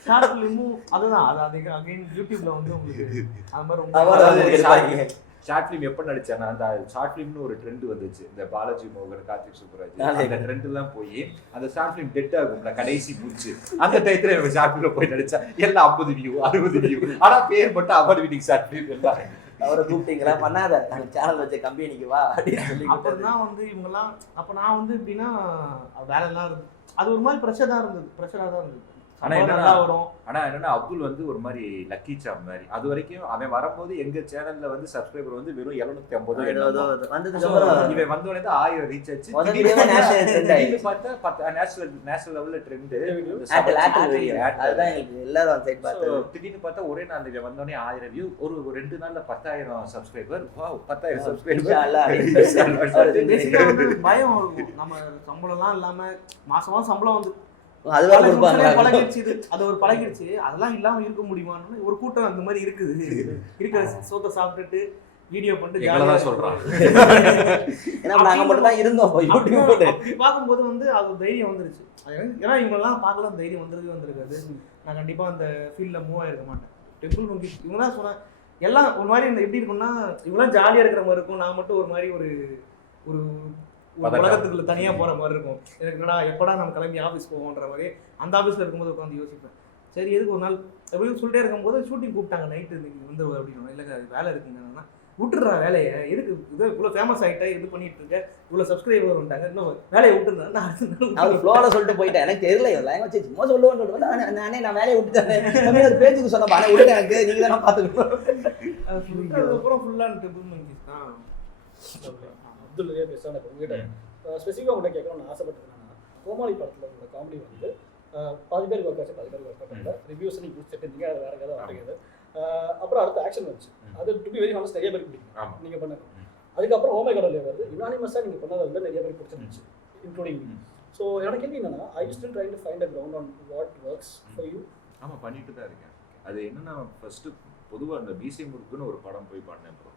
ஷார்ட் ஃபிலிமும் அதுதான், அது அகைன் யூடியூப்ல வந்து உங்களுக்கு அது மாதிரி ரொம்ப ஷார்ட் ஃபிலிம் எப்போ நடிச்சேன்னா அந்த ஷார்ட் ஃபிலிம்னு ஒரு ட்ரெண்ட் வந்துச்சு. இந்த பாலாஜி மோகன், கார்த்திக் சுப்புராஜ் அந்த ட்ரெண்ட்லாம் போய் அந்த ஷார்ட் ஃபிலிம் டெட் ஆகும்ல கடைசி பூச்சு அந்த டயத்துல ஷார்ட் ஃபிலிம்ல போய் நடிச்சா எல்லாம் 50 வியூ 60 வியூ. ஆனா பேர் மட்டும் அவார்டு வினிங் ஷார்ட் ஃபிலிம் எல்லாம். அவரை கூப்பிட்டீங்களா பண்ணாத நாங்கள் சேனல் வச்ச கம்பெனிக்கு வா அப்படின்னு சொல்லி. அப்புறம் வந்து இவங்கெல்லாம் அப்போ நான் வந்து எப்படின்னா வேலைலாம் இருந்தது. அது ஒரு மாதிரி ப்ரெஷராக தான் இருந்தது. ஆனா என்னன்னா அப்துல் வந்து ஒரு மாதிரி லக்கி சாம் மாதிரி. அது வரைக்கும் அவன் வரும்போது எங்க சேனல்ல வந்து சப்ஸ்கிரைபர் வந்து வெறும் 750 வந்ததுக்கு இவன் வந்தோடனே தான் 1000 ரீச் ஆச்சு. பார்த்தா நேஷனல் லெவல்ல ட்ரெண்ட். திடீர்னு பார்த்தா ஒரே நாள் இவன் வந்தோடனே 1000 வியூ, ஒரு 2 நாள்ல 10,000 சப்ஸ்கிரைபர். 10,000 சப்ஸ்கிரைபர். பயம் இருக்கும். நம்ம சம்பளம்லாம் இல்லாம மாசமா சம்பளம் வந்து அதுதான் பழகிடுச்சு. அது ஒரு பழகிடுச்சு. அதெல்லாம் இல்லாம இருக்க முடியுமான்னு ஒரு கூட்டம் அந்த மாதிரி இருக்குது. இருக்கிற சோத்தை சாப்பிட்டுட்டு வீடியோ பண்ணிட்டு ஜாலியா சொல்றாங்க. ஏன்னா நாங்க மட்டும் தான் இருந்தோம் பார்க்கும்போது வந்து அது தைரியம் வந்துருச்சு. ஏன்னா இவங்கெல்லாம் பார்க்கலாம் தைரியம் வந்திருக்காது. நான் கண்டிப்பா அந்த ஃபீல்ட்ல மூவ் ஆயிருக்க மாட்டேன். டெம்பிள் நோக்கி இவங்க தான் சொன்னேன். எல்லாம் ஒரு மாதிரி இந்த எப்படி இருக்கும்னா இவங்கெல்லாம் ஜாலியா இருக்கிற மாதிரி இருக்கும். நான் மட்டும் ஒரு மாதிரி ஒரு ஒரு உலகத்துக்குள்ள தனியா போற மாதிரி இருக்கும். எனக்கு என்னடா எப்படா நம்ம கிளம்பி ஆஃபீஸ் போவோன்ற மாதிரி அந்த ஆஃபீஸ்ல இருக்கும்போது உட்காந்து யோசிப்பேன். சரி எதுக்கு ஒரு நாள் அப்படின்னு சொல்லிட்டே இருக்கும்போது ஷூட்டிங் கூப்பிட்டாங்க நைட்டு இன்னைக்கு வந்து அப்படின்னு. இல்லைங்க அது வேலை இருக்குங்கன்னா விட்டுடுறா வேலையை, எதுக்கு இது இவ்வளோ ஃபேமஸ் ஆகிட்டேன், இது பண்ணிட்டு இருக்க, இவ்வளோ சப்ஸ்கிரைபர் வந்துட்டாங்க, இன்னும் வேலையை விட்டுருந்தேன். நான் ஃப்ளோவில் சொல்லிட்டு போயிட்டேன். எனக்கு தெரியல லாங்குவேஜ் சும்மா சொல்லுவேன்னு சொல்லுவேன். நானே நான் வேலையை விட்டுட்டேன். ஒரு பேச்சுக்கு சொன்னப்பா ஆனால் விட்டு எனக்கு நீங்கள் தானே பார்த்துக்கணும். அதுக்கப்புறம் ஃபுல்லாக டெம்பிள் மங்கிஸ் தான். அப்துல் நிறைய பேசுவாங்க. உங்ககிட்ட ஸ்பெசிஃபிக்காக உங்கள்கிட்ட கேட்கணும்னு ஆசைப்பட்டது என்னன்னா, கோமாளி படத்தில் உங்களோட காமெடி வந்து பாதி பேர் ஒர்க் ஆச்சு, பாதி பேர் ஒர்க் பண்ணல. ரிவ்யூஸ் நீங்கள் கொடுத்துட்டு இருந்தீங்க, அது வேறு கதை ஆடுகிறது. அப்புறம் அடுத்த ஆக்ஷன் வந்துச்சு. அது டு பி வெரி ஹானஸ்ட் நிறைய பேருக்கு பிடிக்கும் நீங்கள் பண்ணது. அதுக்கப்புறம் ஓமை கடவுளே வருது. யுனானிமஸாக நீங்கள் பண்ணதை வந்து நிறைய பேருக்கு பிடிச்சிருந்துச்சு, இன்க்ளூடிங் மீ. ஸோ எனக்கு கேள்வி என்னன்னா, I still trying to find a ground on what works for you. ஆமாம், பண்ணிட்டு தான் இருக்கேன். அது என்னன்னா, ஃபர்ஸ்ட்டு பொதுவாக அந்த பிசி முருக்குன்னு ஒரு படம் போய் பண்ணேன். ப்ரோ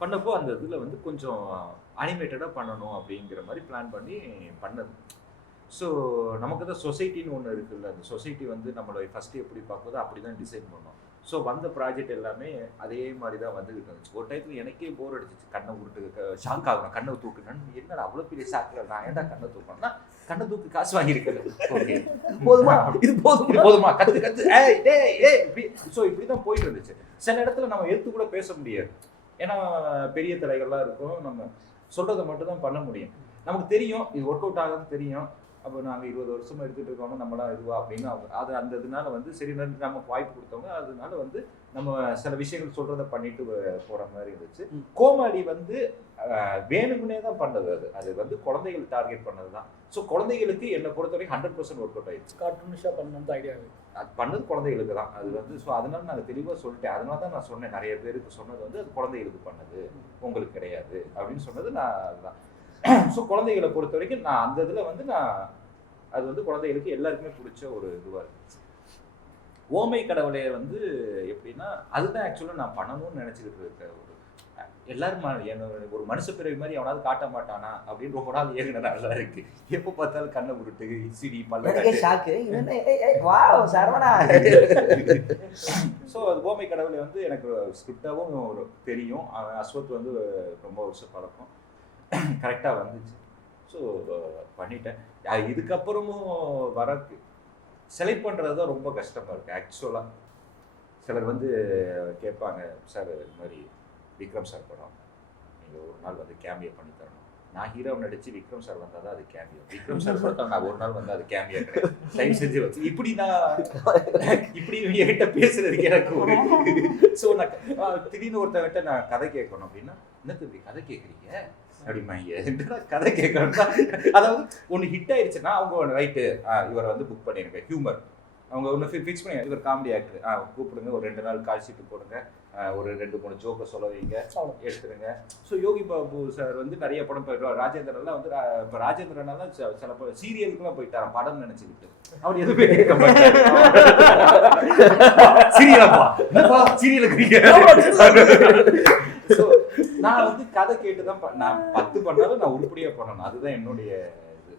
பண்ணப்போ அந்த இதில் வந்து கொஞ்சம் அனிமேட்டடாக பண்ணணும் அப்படிங்கிற மாதிரி பிளான் பண்ணி பண்ணது. ஸோ நமக்கு தான் சொசைட்டின்னு ஒன்று இருக்குல்ல, அந்த சொசைட்டி வந்து நம்மளோட ஃபஸ்ட்டு எப்படி பார்க்குதோ அப்படி தான் டிசைன் பண்ணோம். ஸோ வந்த ப்ராஜெக்ட் எல்லாமே அதே மாதிரி தான் வந்துக்கிட்டு இருந்துச்சு. ஒரு டைத்தில் எனக்கே போர் அடிச்சிச்சு. கண்ணை உருட்டு ஷாக் ஆகணும், கண்ணை தூக்குன்னு. என்னடா அவ்வளோ பெரிய ஷாக்கில் நான் ஏன்டா கண்ணை தூக்கணும்னா, கண்ணை தூக்கு காசு வாங்கியிருக்கேன். ஓகே போதுமா, இது போதுமா, கற்று ஸோ இப்படி தான் போயிட்டு இருந்துச்சு. சில இடத்துல நம்ம எடுத்து கூட பேச முடியாது. ஏன்னா பெரிய தடைகள்லாம் இருக்கும். நம்ம சொல்கிறத மட்டும் தான் பண்ண முடியும். நமக்கு தெரியும் இது ஒர்க் அவுட் ஆகுதுன்னு தெரியும். அப்போ நாங்கள் 20 வருஷமாக எடுத்துகிட்டு இருக்கோம், நம்மளாம் இதுவா அப்படின்னு அது அந்த இதனால வந்து சரி நமக்கு வாய்ப்பு கொடுத்தவங்க. அதனால வந்து நம்ம சில விஷயங்கள் சொல்கிறத பண்ணிட்டு போகிற மாதிரி இருந்துச்சு. கோமாளி வந்து வேணும்னே தான் பண்ணது. அது வந்து குழந்தைகள் டார்கெட் பண்ணது தான். ஸோ குழந்தைகளுக்கு என்னை பொறுத்த வரைக்கும் 100% ஒர்க் அவுட் ஆயிடுச்சு. கார்ட்டூனிஷாக பண்ணணும்னு ஐடியா அது பண்ணது குழந்தைகளுக்கு தான். அது வந்து ஸோ அதனால நான் தெளிவாக சொல்லிட்டேன். அதனால தான் நான் சொன்னேன், நிறைய பேருக்கு சொன்னது வந்து அது குழந்தைகளுக்கு பண்ணது, உங்களுக்கு கிடையாது அப்படின்னு சொன்னது நான் அதுதான். ஸோ குழந்தைகளை பொறுத்த வரைக்கும் நான் அந்த இதில் வந்து அது வந்து குழந்தைகளுக்கு எல்லாருக்குமே பிடிச்ச ஒரு இதுவாக இருந்துச்சு. ஓமை கடவுளே வந்து எப்படின்னா அதுதான் ஆக்சுவலாக நான் பண்ணணும்னு நினச்சிக்கிட்டு இருக்க ஒரு எல்லாரும் என்னோட ஒரு மனுஷ பிறவி மாதிரி அவனாவது காட்ட மாட்டானா அப்படின்னு ரொம்ப நாள் ஏகுன நல்லா இருக்கு. எப்போ பார்த்தாலும் கண்ணை உருட்டு சிடி பல்ல ஷாக்கு. ஸோ அது ஓமை கடவுளை வந்து எனக்கு ஸ்கிரிப்டாகவும் தெரியும். அஸ்வத் வந்து ரொம்ப வருஷம் பழக்கம். கரெக்டாக வந்துச்சு. ஸோ பண்ணிட்டேன். இதுக்கப்புறமும் வர செலக்ட் பண்ணுறது தான் ரொம்ப கஷ்டமாக இருக்குது ஆக்சுவலாக. சிலர் வந்து கேட்பாங்க, சார் இது மாதிரி விக்ரம் சார் படம் நீங்கள் ஒரு நாள் வந்து கேமியோ பண்ணி தரணும். நான் ஹீரோ நடிச்சு விக்ரம் சார் வந்தால் தான் அது கேமியோ. விக்ரம் சார் படத்தை நான் ஒரு நாள் வந்து அது கேமியோ கிடையாது. தயவு செஞ்சு வச்சு இப்படி நான் இப்படி என்கிட்ட பேசுறதுக்கு எனக்கு ஒரு ஸோ நான் திடீர்னு ஒருத்தவங்கிட்ட நான் கதை கேட்கணும் அப்படின்னா, என்னது இப்படி கதை கேட்குறீங்க அப்படிமா, கதை கேட்கணும் தான். அதாவது ஒன்று ஹிட் ஆயிடுச்சுன்னா அவங்க ரைட்டு இவரை வந்து புக் பண்ணிருங்க. ஹியூமர் அவங்க ஒன்று ஃபிக்ஸ் பண்ணி, இவர் காமெடி ஆக்டர் கூப்பிடுங்க, ஒரு 2 நாள் கால் ஷீட்டு போடுங்க, ஒரு 2-3 ஜோக்கை சொல்ல வைங்க, எடுத்துருங்க. ஸோ யோகி பாபு சார் வந்து நிறைய படம் போயிடுவார். ராஜேந்திரன்லாம் வந்து இப்போ ராஜேந்திரனால சில சீரியலுக்குலாம் போயிட்டாராம் படம் நினைச்சுக்கிட்டு. அவர் எதுவுமே கேட்க மாட்டார். சீரியலாப்பா சீரியலுக்கு. ஸோ நான் வந்து கதை கேட்டு தான் நான் 10 பண்ணாலும் நான் உருப்படியாக பண்ணணும். அதுதான் என்னுடைய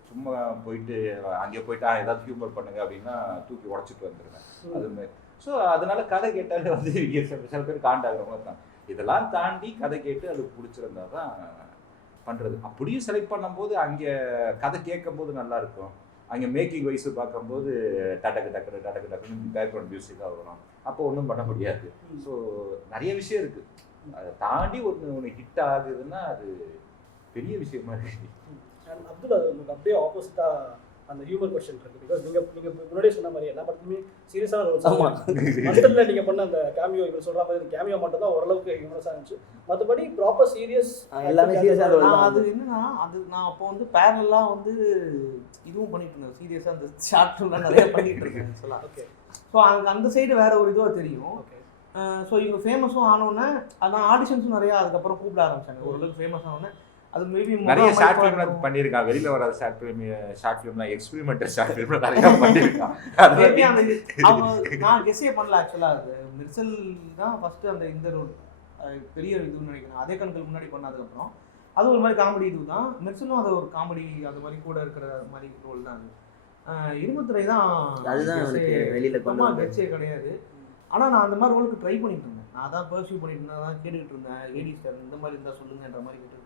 சும்மா போயிட்டு அங்கே போயிட்டு ஏதாவது ஹியூமர் பண்ணுங்க அப்படின்னா தூக்கி உடச்சிட்டு வந்துடுவேன் அதுமாதிரி. ஸோ அதனால கதை கேட்டாலே வந்து சில பேர் காண்டாகிறவங்க தான். இதெல்லாம் தாண்டி கதை கேட்டு அது பிடிச்சிருந்தா தான் பண்ணுறது. அப்படியும் செலக்ட் பண்ணும்போது அங்கே கதை கேட்கும் போது நல்லா இருக்கும். அங்கே மேக்கிங் வைஸ் பார்க்கும்போது டக்கு டக்குன்னு பேக்ரவுண்ட் மியூசிக்காக வரும். அப்போ ஒன்றும் பண்ண முடியாது. ஸோ நிறைய விஷயம் இருக்குது. அதை தாண்டி ஒன்று ஹிட் ஆகுதுன்னா அது பெரிய விஷயமா இருக்கு. அப்துல், அது உங்களுக்கு அப்படியே ஆப்போசிட்டாக அந்த ஹியூமர் கொஸ்டின் இருக்கு. பிகாஸ் நீங்கள் முன்னாடியே சொன்ன மாதிரி எல்லா படத்துலையுமே சீரியஸான ரோல்ஸ். மண்டலில் நீங்கள் பண்ண அந்த கேமியோ இவர் சொல்கிற மாதிரி கேமியோ மட்டும் தான் ஓரளவுக்கு ஹியூமரஸாக இருந்துச்சு. மற்றபடி ப்ராப்பர் சீரியஸ் எல்லாமே சீரியஸாக. அது என்னன்னா, அது நான் அப்போ வந்து பேரலாக வந்து இதுவும் பண்ணிட்டு இருந்தேன். சீரியஸாக அந்த ஷார்ட் ஃபிலிம்லாம் நிறைய பண்ணிட்டு இருக்கேன் சொல்லலாம். ஓகே. ஸோ அந்த சைடு வேற ஒரு இதுவாக தெரியும். ஓகே. ஸோ இவங்க ஃபேமஸும் ஆனோடனே அதான் ஆடிஷன்ஸும் நிறையா அதுக்கப்புறம் கூப்பிட ஆரம்பிச்சாங்க. ஓரளவுக்கு ஃபேமஸ் ஆனோடனே அது மேபி நிறைய ஷார்ட் ஃபிலிம் பண்ணியிருக்கான். வெளியில வராத ஷார்ட் ஃபிலிம்லாம் எக்ஸ்பெரிமெண்டல் ஷார்ட் ஃபிலிம் நிறைய பண்ணியிருக்கான். நான் கெஸ்ஸே பண்ணல ஆக்சுவலாக. அது மிர்சல் தான் ஃபர்ஸ்ட் அந்த இந்த ரோல் பெரிய இதுன்னு நினைக்கிறேன். அதே கண்களுக்கு முன்னாடி பண்ணதுக்கப்புறம் அது ஒரு மாதிரி காமெடி இது தான். மிர்சலும் அது ஒரு காமெடி அது மாதிரி கூட இருக்கிற மாதிரி ரோல் தான். அது இரும்புத்துறை தான் வெளியில கெஸ்ஸே கிடையாது. ஆனால் நான் அந்த மாதிரி ரோலுக்கு ட்ரை பண்ணிட்டு இருந்தேன். நான் தான் பர்சியூ பண்ணிட்டு இருந்தேன், தான் கேட்டுக்கிட்டு இருந்தேன். ஏடி ஸ்டார் இந்த மாதிரி இருந்தால் சொல்லுங்கன்ற மாதிரி கேட்டுட்டு இருந்தேன்.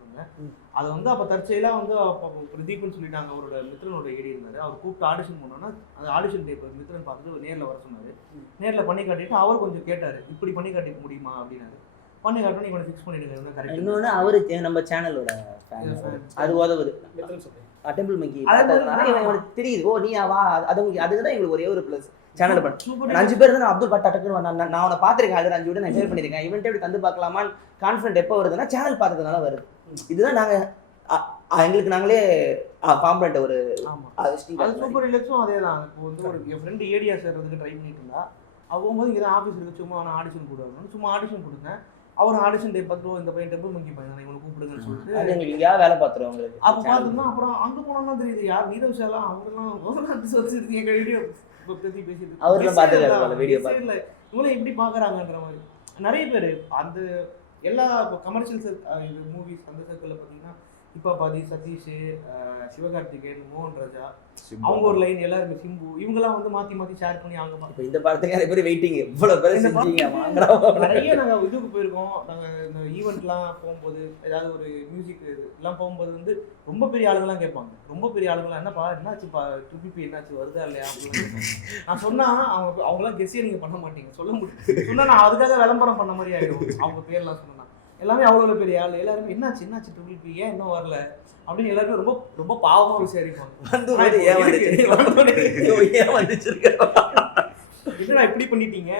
அது வந்து அப்போ தற்செயலாக வந்து அப்போ பிரதீப்னு சொல்லிட்டு அங்கே அவரோட மித்ரனோட ஏடி இருந்தார். அவர் கூப்பிட்டு ஆடிஷன் பண்ணோன்னா அந்த ஆடிஷன் டேப் மித்ரன் பார்த்துட்டு நேரில் வர சொன்னார். நேரில் பண்ணி காட்டிட்டு அவர் கொஞ்சம் கேட்டார், இப்படி பண்ணி காட்டிக்க முடியுமா அப்படின்னாரு. பண்ணி காட்டணும், நீங்கள் ஃபிக்ஸ் பண்ணிடுங்க கரெக்ட். இன்னொன்று அவரு நம்ம சேனலோட அது உதவுது. டெம்பிள் மக்கி எனக்கு தெரியுது. ஓ நீ வா, அது அதுக்கு தான் எங்களுக்கு ஒரே ஒரு ப்ளஸ். சேனல் பண்ண 5 பேர் தான். அப்துல் பட் டக்குன்னு நான் அவனை பார்த்துருக்கேன். அது 5 விட நான் ஷேர் பண்ணியிருக்கேன். இவன்ட்டு எப்படி தந்து பார்க்கலாமான்னு கான்ஃபிடென்ட் எப்போ வருதுன்னா சேனல் பார்த்ததுனால வருது. இதுதான் நாங்கள் எங்களுக்கு நாங்களே ஃபார்ம் பண்ணிட்ட ஒரு. அது சூப்பர் ரிலாக்ஸும் அதே தான். இப்போ வந்து ஒரு என் ஃப்ரெண்டு ஏடியா சேர்றதுக்கு ட்ரை பண்ணிட்டு இருந்தா. போகும்போது இங்கே தான் ஆஃபீஸ் இருக்கு, சும்மா அவனை ஆடிஷன் போடுவாங்க. சும்மா ஆடிஷன் கொடுத்தேன். அவர் ஆடிஷன் டே பார்த்துட்டு இந்த பையன் டெம்பிள் மங்கி பையன் இவனை கூப்பிடுங்கன்னு சொல்லிட்டு எங்களுக்கு எங்கேயாவது வேலை பார்த்துருவோம் உங்களுக்கு. அப்போ பார்த்தோம்னா அப்புறம் அங்கே போனோம்னா தெரியுது யார் நீரவ்ஷாலாம் அவங்கெல்லாம் சொல்லிருக்கீங்க வீடியோ பற்றி பேசிட்டு அவரெல்லாம் பார்த்துருக்காரு வீடியோ பார்த்து. இல்லை இவங்களும் எப்படி பார்க்குறாங்கன்ற மாதிரி நிறைய பேர் அந்த எல்லா இப்போ கமர்ஷியல் மூவிஸ் அந்த சர்க்கிளில் பார்த்தீங்கன்னா இப்போ பாதி சதீஷ், சிவகார்த்திகேயன், மோகன் ராஜா, அவங்க ஒரு லைன் எல்லாருமே சிம்பு இவங்கெல்லாம் வந்து மாற்றி மாற்றி ஷேர் பண்ணி அவங்க இப்போ இந்த படத்துக்கு நிறைய பேர் வெயிட்டிங். இவ்வளோ பேர் செஞ்சீங்க நிறைய நாங்கள் இதுக்கு போயிருக்கோம். நாங்கள் இந்த ஈவெண்ட்லாம் போகும்போது ஏதாவது ஒரு மியூசிக் இதெல்லாம் போகும்போது வந்து ரொம்ப பெரிய ஆளுங்கள்லாம் கேட்பாங்க. ரொம்ப பெரிய ஆளுங்களாம் என்னப்பா என்னாச்சுப்பா ட்ரிபிபி என்னாச்சு வருதா இல்லையா அப்படின்னு நான் சொன்னால் அவங்களாம் கெஸ்ஸே நீங்கள் பண்ண மாட்டீங்க, சொல்ல முடியும். சொன்னால் நான் அதுக்காக விளம்பரம் பண்ண மாதிரி ஆகிடும். அவங்க பேர்லாம் சொன்னா எல்லாமே அவ்வளோ பெரிய ஆள். எல்லாருமே என்னாச்சு ட்ரிபிபி ஏன் இன்னும் வரல அப்படின்னு எல்லாருமே ரொம்ப ரொம்ப பாவமாக விசாரிப்பாங்க. நான் இப்படி பண்ணிட்டீங்க.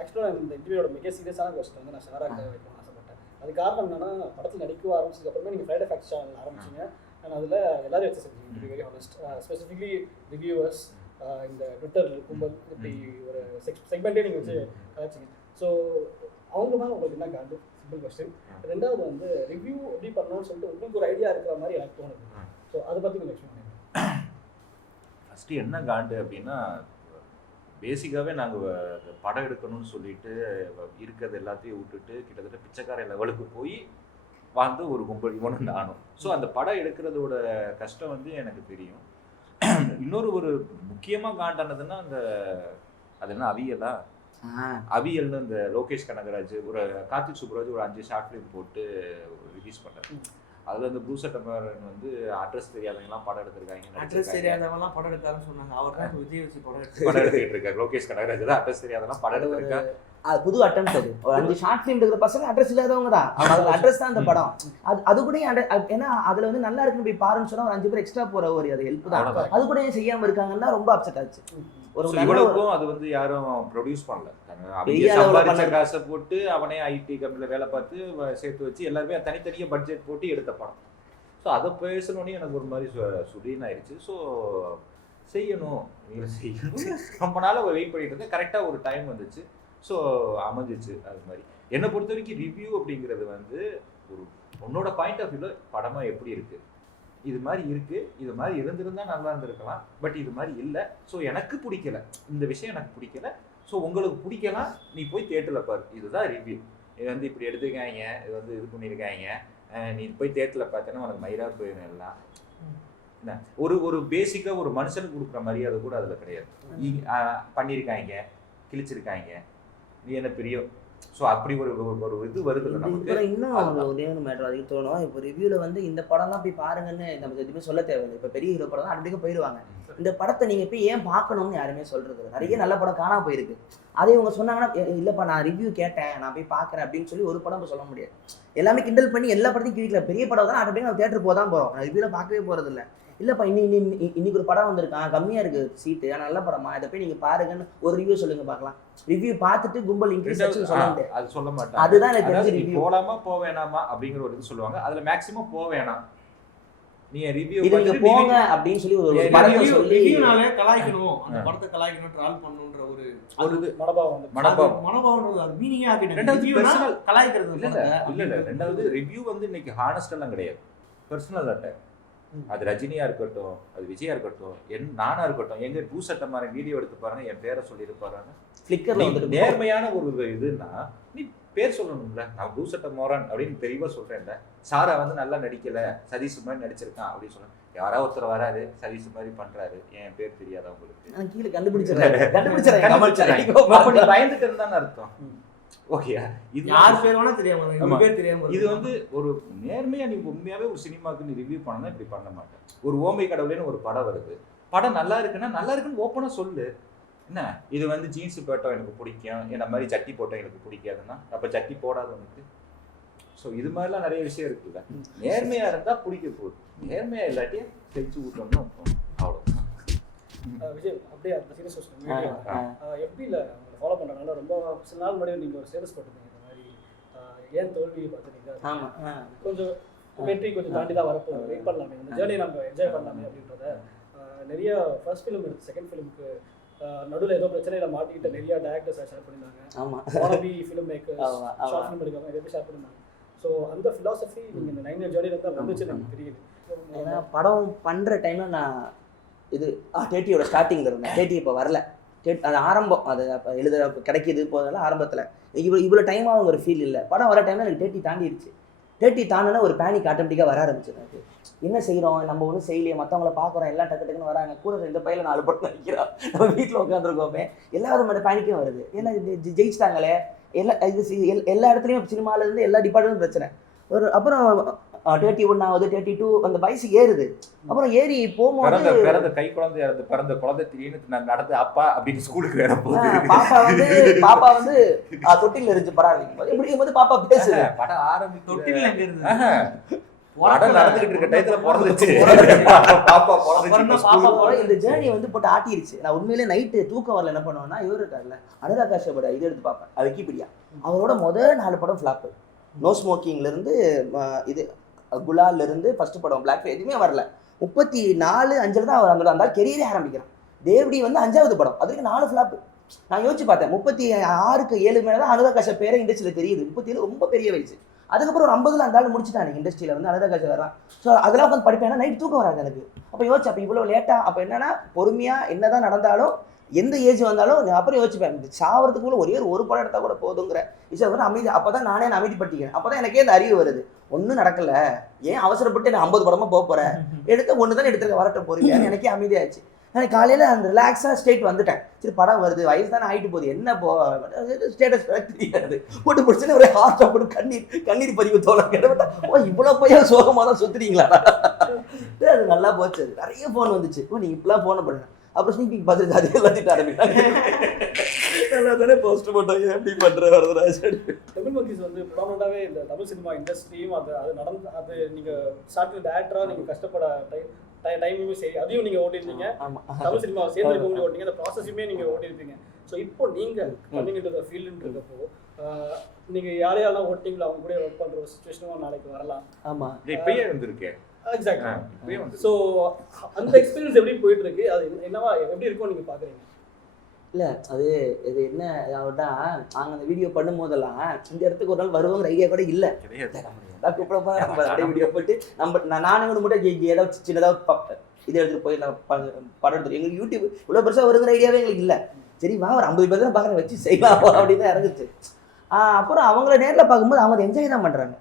ஆக்சுவலாக இந்த இன்டர்வியூட மிக சீரியஸான கொஸ்டின் வந்து நான் ஷேராக வைக்கணும்னு ஆசைப்பட்டேன். அது காரணம் என்னன்னா, படத்தில் நடிக்க ஆரம்பிச்சதுக்கு அப்புறமே நீங்கள் ஃப்ரைடே ஃபேக்ட்ஸ் சேனல் ஆரம்பிச்சிங்க. அண்ட் அதில் எல்லாரும் வச்சு செஞ்சீங்க. To be very honest, specifically reviewers, இந்த ட்விட்டர் கும்பல் இப்படி ஒரு செக்மெண்ட்டே நீங்கள் வச்சு கலாச்சிங்க. ஸோ அவங்க தான் உங்களுக்கு என்ன காண்டு? Simple question. ரெண்டாவது வந்து ரிவ்யூ எப்படி பண்ணணும்னு சொல்லிட்டு உங்களுக்கு ஒரு ஐடியா இருக்கிற மாதிரி எனக்கு தோணுது. ஸோ அதை பற்றி கொஞ்சம் எக்ஸ்பிளைன் பண்ணுங்க. ஃபஸ்ட்டு என்ன காண்டு அப்படின்னா, பேசிக்காகவே நாங்கள் படம் எடுக்கணும்னு சொல்லிட்டு இருக்கிறது எல்லாத்தையும் விட்டுட்டு கிட்டத்தட்ட பிச்சைக்கார லெவலுக்கு போய் வந்து ஒரு கும்பல் இவனும் நானும். ஸோ அந்த படம் எடுக்கிறதோட கஷ்டம் வந்து எனக்கு தெரியும். இன்னொரு ஒரு முக்கியமாக காண்டானதுன்னா அந்த அது என்ன அவியல்னு இந்த லோகேஷ் கனகராஜ் ஒரு கார்த்திக் சுப்ராஜ் ஒரு 5 ஷார்ட் ஃபிலிம் போட்டு ரிலீஸ் பண்ணார். அதில் இந்த ப்ளூ சட்டமாரன் வந்து அட்ரஸ் தெரியாதவங்கலாம் படம் எடுத்திருக்காங்க. அட்ரஸ் தெரியாதவங்கலாம் படம் எடுத்தாருன்னு சொன்னாங்க. அவர் தான் விஜய் வச்சு படம் எடுத்துக்கிட்டு இருக்காரு. லோகேஷ் கனகராஜ் தான் அட்ரஸ் தெரியாதவங்கலாம் படம் எடுத்திருக்காங்க. அது புது அட்டம் அது. ஒரு 5 ஷார்ட் ஃபிலிம் எடுக்கிற பசங்க அட்ரஸ் இல்லாதவங்க தான். அவங்க அட்ரஸ் தான் அந்த படம். அது கூட ஏன்னா அதுல வந்து நல்லா இருக்குன்னு போய் பாருன்னு சொன்னா ஒரு 5 பேர் எக்ஸ்ட்ரா போற ஒரு அது ஹெல்ப் தான். அது கூட ஏன் செய்யாம இருக்காங்கன்னா ரொம்ப அப்செட் ஆச்சு. ஒரு இவ்வளவுக்கும் அது வந்து யாரும் ப்ரொடியூஸ் பண்ணல. அவங்க சம்பாதிச்ச காசை போட்டு அவனே ஐடி கம்பெனியில் வேலை பார்த்து சேர்த்து வச்சு எல்லாருமே தனித்தனியாக பட்ஜெட் போட்டு எடுத்த படம். ஸோ அதை பேசணுன்னே எனக்கு ஒரு மாதிரி சுடீன் ஆயிடுச்சு. ஸோ செய்யணும் ரொம்ப நாள் வெயிட் பண்ணிட்டு இருந்தேன். கரெக்டாக ஒரு டைம் வந்துச்சு. ஸோ அமைஞ்சிச்சு. அது மாதிரி என்னை பொறுத்த வரைக்கும் ரிவ்யூ அப்படிங்கிறது வந்து ஒரு உன்னோட பாயிண்ட் ஆஃப் வியூவில் படமாக எப்படி இருக்குது, இது மாதிரி இருக்குது, இது மாதிரி இருந்திருந்தால் நல்லா இருந்திருக்கலாம், பட் இது மாதிரி இல்லை, ஸோ எனக்கு பிடிக்கல, இந்த விஷயம் எனக்கு பிடிக்கல, ஸோ உங்களுக்கு பிடிக்கலாம், நீ போய் தியேட்டரில் பாரு, இதுதான் ரிவ்யூ. இது வந்து இப்படி எடுத்துக்காங்க, இது வந்து இது பண்ணியிருக்காங்க, நீ போய் தியேட்டரில் பார்த்தேன்னா உனக்கு மயிரா போயிடும் எல்லாம். என்ன ஒரு பேசிக்காக ஒரு மனுஷனுக்கு கொடுக்குற மரியாதை கூட அதில் கிடையாது. பண்ணியிருக்காங்க, கிழிச்சிருக்காங்க, நீ என்ன பெரிய. ஸோ அப்படி ஒரு இது வருது நமக்கு. இன்னும் உதய மேட்டர் அதிகம் தோணும். இப்போ ரிவ்யூவில் வந்து இந்த படம்லாம் போய் பாருங்கன்னு நம்ம எதுவுமே சொல்ல தேவையில்லை. இப்போ பெரிய ஹீரோ படம் தான் அப்படியே போயிடுவாங்க. இந்த படத்தை நீங்கள் போய் ஏன் பார்க்கணும்னு யாருமே சொல்கிறது இல்லை. நிறைய நல்ல படம் காணாம போயிருக்கு. அதே இவங்க சொன்னாங்கன்னா இல்லைப்பா நான் ரிவ்யூ கேட்டேன், நான் போய் பார்க்குறேன் அப்படின்னு சொல்லி ஒரு படம் சொல்ல முடியாது. எல்லாமே கிண்டல் பண்ணி எல்லா படத்தையும் கிழிக்கல. பெரிய படம் தான் அப்படியே நம்ம தேட்டர் போதான் போகிறோம். நான் ரிவ்யூவில் பார்க்கவே போகிறது இல்லை. இல்லைப்பா இன்னைக்கு ஒரு படம் வந்திருக்கான், கம்மியாக இருக்குது சீட்டு, ஆனால் நல்ல படமா, இதை போய் நீங்கள் பாருங்கன்னு ஒரு ரிவ்யூ சொல்லுங்க பார்க்கலாம். ரிவ்யூ பார்த்துட்டு கும்பல் இன்க்ரீஸ் சொல்ல முடியாது. அது சொல்ல மாட்டாங்க. அதுதான் எனக்கு தெரிஞ்சு ரிவ்யூ. போலாமா போவேணாமா அப்படிங்கிற ஒரு இது சொல்லுவாங்க. அதுல மேக்ஸிமம் போவேணாம், நீ ரிவ்யூ இது நீங்க போங்க அப்படின்னு சொல்லி ஒரு படத்தை சொல்லி ரிவ்யூனாலே கலாய்க்கணும், அந்த படத்தை கலாய்க்கணும், ட்ரால் பண்ணணும்ன்ற ஒரு இது மனோபாவம் அது மீனிங்கே ஆக்கிட்டாங்க. ரெண்டாவது பர்சனல் கலாய்க்கிறது இல்ல. ரெண்டாவது ரிவ்யூ வந்து இன்னைக்கு ஹானஸ்ட் எல்லாம் கிடையாது, பர்சனல் அட்டாக். அது ரஜினியா இருக்கட்டும், அது விஜயா இருக்கட்டும், நானா இருக்கட்டும், எங்க பூ சட்டை மாதிரி வீடியோ எடுத்து பாருங்க, என் பேரை சொல்லியிருப்பாருன்னு ஃபிளிக்கர்ல வந்து நேர்மையான ஒரு இதுன்னா நீ பேர் சொல்லணும்ல. நான் பூ சட்டை மோரன் அப்படின்னு தெளிவா சொல்றேன்ல. சாரா வந்து நல்லா நடிக்கல, சதீஷ் மாதிரி நடிச்சிருக்கான் அப்படின்னு சொல்றேன். யாராவது ஒருத்தர் வராரு, சதீஷ் மாதிரி பண்றாரு, என் பேர் தெரியாத உங்களுக்கு கீழே கண்டுபிடிச்சிடறேன். பயந்துட்டு இருந்தான்னு அர்த்தம். ஓகேயா? இது யார் பேர் வேணா தெரியாம பேர் தெரியாம. இது வந்து ஒரு நேர்மையா நீ உண்மையாவே ஒரு சினிமாவுக்கு நீ ரிவ்யூ பண்ணனா இப்படி பண்ண மாட்டேன். ஒரு ஓமை கடவுளேன்னு ஒரு படம் வருது, படம் நல்லா இருக்குன்னா நல்லா இருக்குன்னு ஓப்பனா சொல்லு. என்ன இது வந்து ஜீன்ஸ் போட்டோம் எனக்கு பிடிக்கும், என்ன மாதிரி சட்டி போட்டோம் எனக்கு பிடிக்காதுன்னா அப்ப சட்டி போடாது உனக்கு. ஸோ இது மாதிரிலாம் நிறைய விஷயம் இருக்குல்ல. நேர்மையா இருந்தா பிடிக்க போகுது, நேர்மையா இல்லாட்டி செஞ்சு விட்டோம்னு அவ்வளோதான். விஜய் அப்படியே அந்த சீரியஸ் எப்படில ஃபாலோ பண்ணுறதுனால ரொம்ப சில நாள் முன்னாடி நீங்கள் ஒரு ஸ்டேட்டஸ் போட்டிருந்தீங்க இந்த மாதிரி ஏன் தோல்வியை பார்த்துட்டீங்க, கொஞ்சம் வெற்றி கொஞ்சம் தாண்டி தான் வரப்போ வெயிட் பண்ணலாமே, இந்த ஜேர்னி நம்ம என்ஜாய் பண்ணலாமே அப்படின்றத நிறைய ஃபர்ஸ்ட் ஃபிலிம் எடுத்து செகண்ட் ஃபிலிமுக்கு நடுவில் ஏதோ பிரச்சனையில் மாட்டிக்கிட்ட நிறைய டேரக்டர்ஸ் ஷேர் பண்ணியிருந்தாங்க, ஃபிலிம் மேக்கர்ஸ் ஷார்ட் ஃபிலிம் எடுக்காங்க, எதை ஷேர் பண்ணியிருந்தாங்க. ஸோ அந்த ஃபிலாசபி நீங்கள் இந்த 9 இயர் ஜேர்னியில் தான் வந்துச்சு எனக்கு தெரியுது. ஏன்னா படம் பண்ணுற டைமில் நான் இது டேட்டியோட ஸ்டார்டிங்கில் இருந்தேன். டேட்டி இப்போ வரல, அது ஆரம்பம், அது அப்போ எழுத கிடைக்கிது போதெல்லாம் ஆரம்பத்தில் இவ்வளோ டைம் அவங்க ஒரு ஃபீல் இல்லை. படம் வர டைமில் எனக்கு டேட்டி தாண்டிடுச்சு. டேட்டி தாண்டினா ஒரு பேனிக் ஆட்டோமேட்டிக்காக வர ஆரம்பிச்சிடும். எனக்கு என்ன செய்கிறோம், நம்ம ஒன்றும் செய்யலையே, மற்றவங்கள பார்க்குறோம், எல்லாம் டக்கு டக்குன்னு வராங்க, கூட இந்த பையில 4 படம் நினைக்கிறோம், நம்ம வீட்டில் உட்காந்துருக்கோமே, எல்லாரும் மட்டும் பேனிக்கும் வருது. ஏன்னா ஜெயிச்சிட்டாங்களே, எல்லா இடத்துலையும் சினிமாவிலேருந்து எல்லா டிபார்ட்மெண்ட்டும் பிரச்சனை. அப்புறம் 31 ஆகுது, 32 அந்த வயசு ஏறுது. அப்புறம் ஏறி போகும்போது பிறந்த கை குழந்தை பிறந்த குழந்தை திடீர்னு நடந்து அப்பா அப்படின்னு ஸ்கூலுக்கு வேற பாப்பா வந்து தொட்டில இருந்து படம் ஆரம்பிக்கும் இப்படி போது பாப்பா பேசுது. படம் ஆரம்பிக்கும் தொட்டில எங்க இருந்து படம் நடந்துகிட்டு இருக்க டயத்துல பிறந்துச்சு பாப்பா பிறந்துச்சு. இந்த ஜேர்னி வந்து போட்டு ஆட்டிருச்சு. நான் உண்மையிலே நைட்டு தூக்கம் வரல, என்ன பண்ணுவேன்னா இவரு இருக்காருல்ல அனுராக் காஷ்யப்போட இது எடுத்து பார்ப்பேன், அது விக்கிபீடியா. அவரோட முதல் 4 படம் ஃபிளாப்பு. நோ ஸ்மோக்கிங்லேருந்து இது குலால்லேருந்து ஃபஸ்ட்டு படம் பிளாக் எதுவுமே வரல. 34-5 தான் அவர் அந்த கெரியரே ஆரம்பிக்கிறான். தேவடி வந்து 5வது படம், அதுக்கு 4 ஃபிளாப்பு. நான் யோசிச்சு பார்த்தேன், 36க்கு 7 மேலே தான் அனுராக் காஷ்யப் பேரை இண்டஸ்ட்ரியில் தெரியுது. 37 ரொம்ப பெரிய வயசு. அதுக்கப்புறம் ஒரு 50ல் அந்த ஆள் முடிச்சுட்டான் இண்டஸ்ட்ரியில் வந்து அனுராக் காஷ்யப் வரான். ஸோ அதெல்லாம் உட்காந்து படிப்பேன், நைட் தூக்கம் வராது எனக்கு. அப்போ யோசிச்சு அப்போ இவ்வளோ லேட்டாக, அப்போ என்னன்னா பொறுமையாக என்ன தான் நடந்தாலும் எந்த ஏஜ் வந்தாலும் அப்புறம் யோசிப்பேன், சாவறதுக்குள்ள ஒரு படம் எடுத்தால் கூட போதுங்கிற விஷயம் வந்து அமைதி. அப்போ தான் நானே அமைதிப்பட்டிக்கிறேன். அப்போ தான் எனக்கே இந்த அறிவு வருது, ஒன்றும் நடக்கல, ஏன் அவசரப்பட்டு நான் 50 படமாக போக போகிறேன், எடுத்து ஒன்று தான் எடுத்துருக்க வரட்ட போறீங்க, எனக்கே அமைதியாச்சு. நான் காலையில் அந்த ரிலாக்ஸாக ஸ்டேட் வந்துட்டேன். சரி படம் வருது, வயசு தானே ஆகிட்டு போகுது, என்ன ஸ்டேட்டஸ் தெரியாது, போட்டு பிடிச்சுன்னு ஒரே ஹார்ட் போட்டு கண்ணீர் பதிவு தோலை கேட்டப்பட்டா, ஓ இவ்வளோ போய் சோகமாக தான் சுற்றுறீங்களா. அது நல்லா போச்சு. அது நிறைய ஃபோன் வந்துச்சு, ஓ நீ இப்பெல்லாம் ஃபோனை பண்ணுறேன். அப்புறம் ஸ்னீப்பிங் பார்த்துட்டு அது எல்லாத்திட்டு ஆரம்பிட்டாங்க. நல்லா தானே போஸ்ட் போட்டோம், எப்படி பண்ணுற வரதுராஜ். தமிழ் மங்கீஸ் வந்து ப்ராமண்டாகவே இந்த தமிழ் சினிமா இண்டஸ்ட்ரியும் அது நீங்கள் ஸ்டார்டிங் டேரக்டராக நீங்கள் கஷ்டப்பட டைமுமே சரி, அதையும் நீங்கள் ஓட்டிருந்தீங்க. தமிழ் சினிமாவை சேர்ந்து ஓட்டிங்க, அந்த ப்ராசஸையுமே நீங்கள் ஓட்டிருப்பீங்க. ஸோ இப்போ நீங்கள் கம்மிங் இன்டு த ஃபீல்டுன்றப்போ நீங்கள் யாரையாலாம் ஓட்டிங்களோ அவங்க கூட ஒர்க் பண்ணுற ஒரு சுச்சுவேஷனும் நாளைக்கு வரலாம். ஆமாம், இப்பயே இருந்திருக்கேன். எக்ஸாக்ட்லி. ஸோ அந்த எக்ஸ்பீரியன்ஸ் எப்படி போயிட்டு இருக்கு, அது என்னவா எப்படி இருக்கும் நீங்கள் பார்க்குறீங்க? இல்லை அது இது என்ன ஆகுதா, நாங்கள் அந்த வீடியோ பண்ணும் போதெல்லாம் இந்த இடத்துக்கு ஒரு நாள் வருவாங்கிற ஐடியா கூட இல்லை. கூப்பிடப்போ நம்ம அப்படியே வீடியோ போட்டு நானும் ஒன்று மட்டும் ஏதாவது சின்னதாக இதை எடுத்துகிட்டு போய் படம் எடுத்துட்டு எங்களுக்கு யூடியூப் இவ்வளோ பெருசாக வருங்கிற ஐடியாவே எங்களுக்கு இல்லை. சரி வா ஒரு 50 பேர் தான் பார்க்குறேன், வச்சு செய்யலாம் அப்படின்னு தான் இறங்குச்சு. அப்புறம் அவங்கள நேரில் பார்க்கும்போது அவங்க என்ஜாய் தான் பண்ணுறாங்க.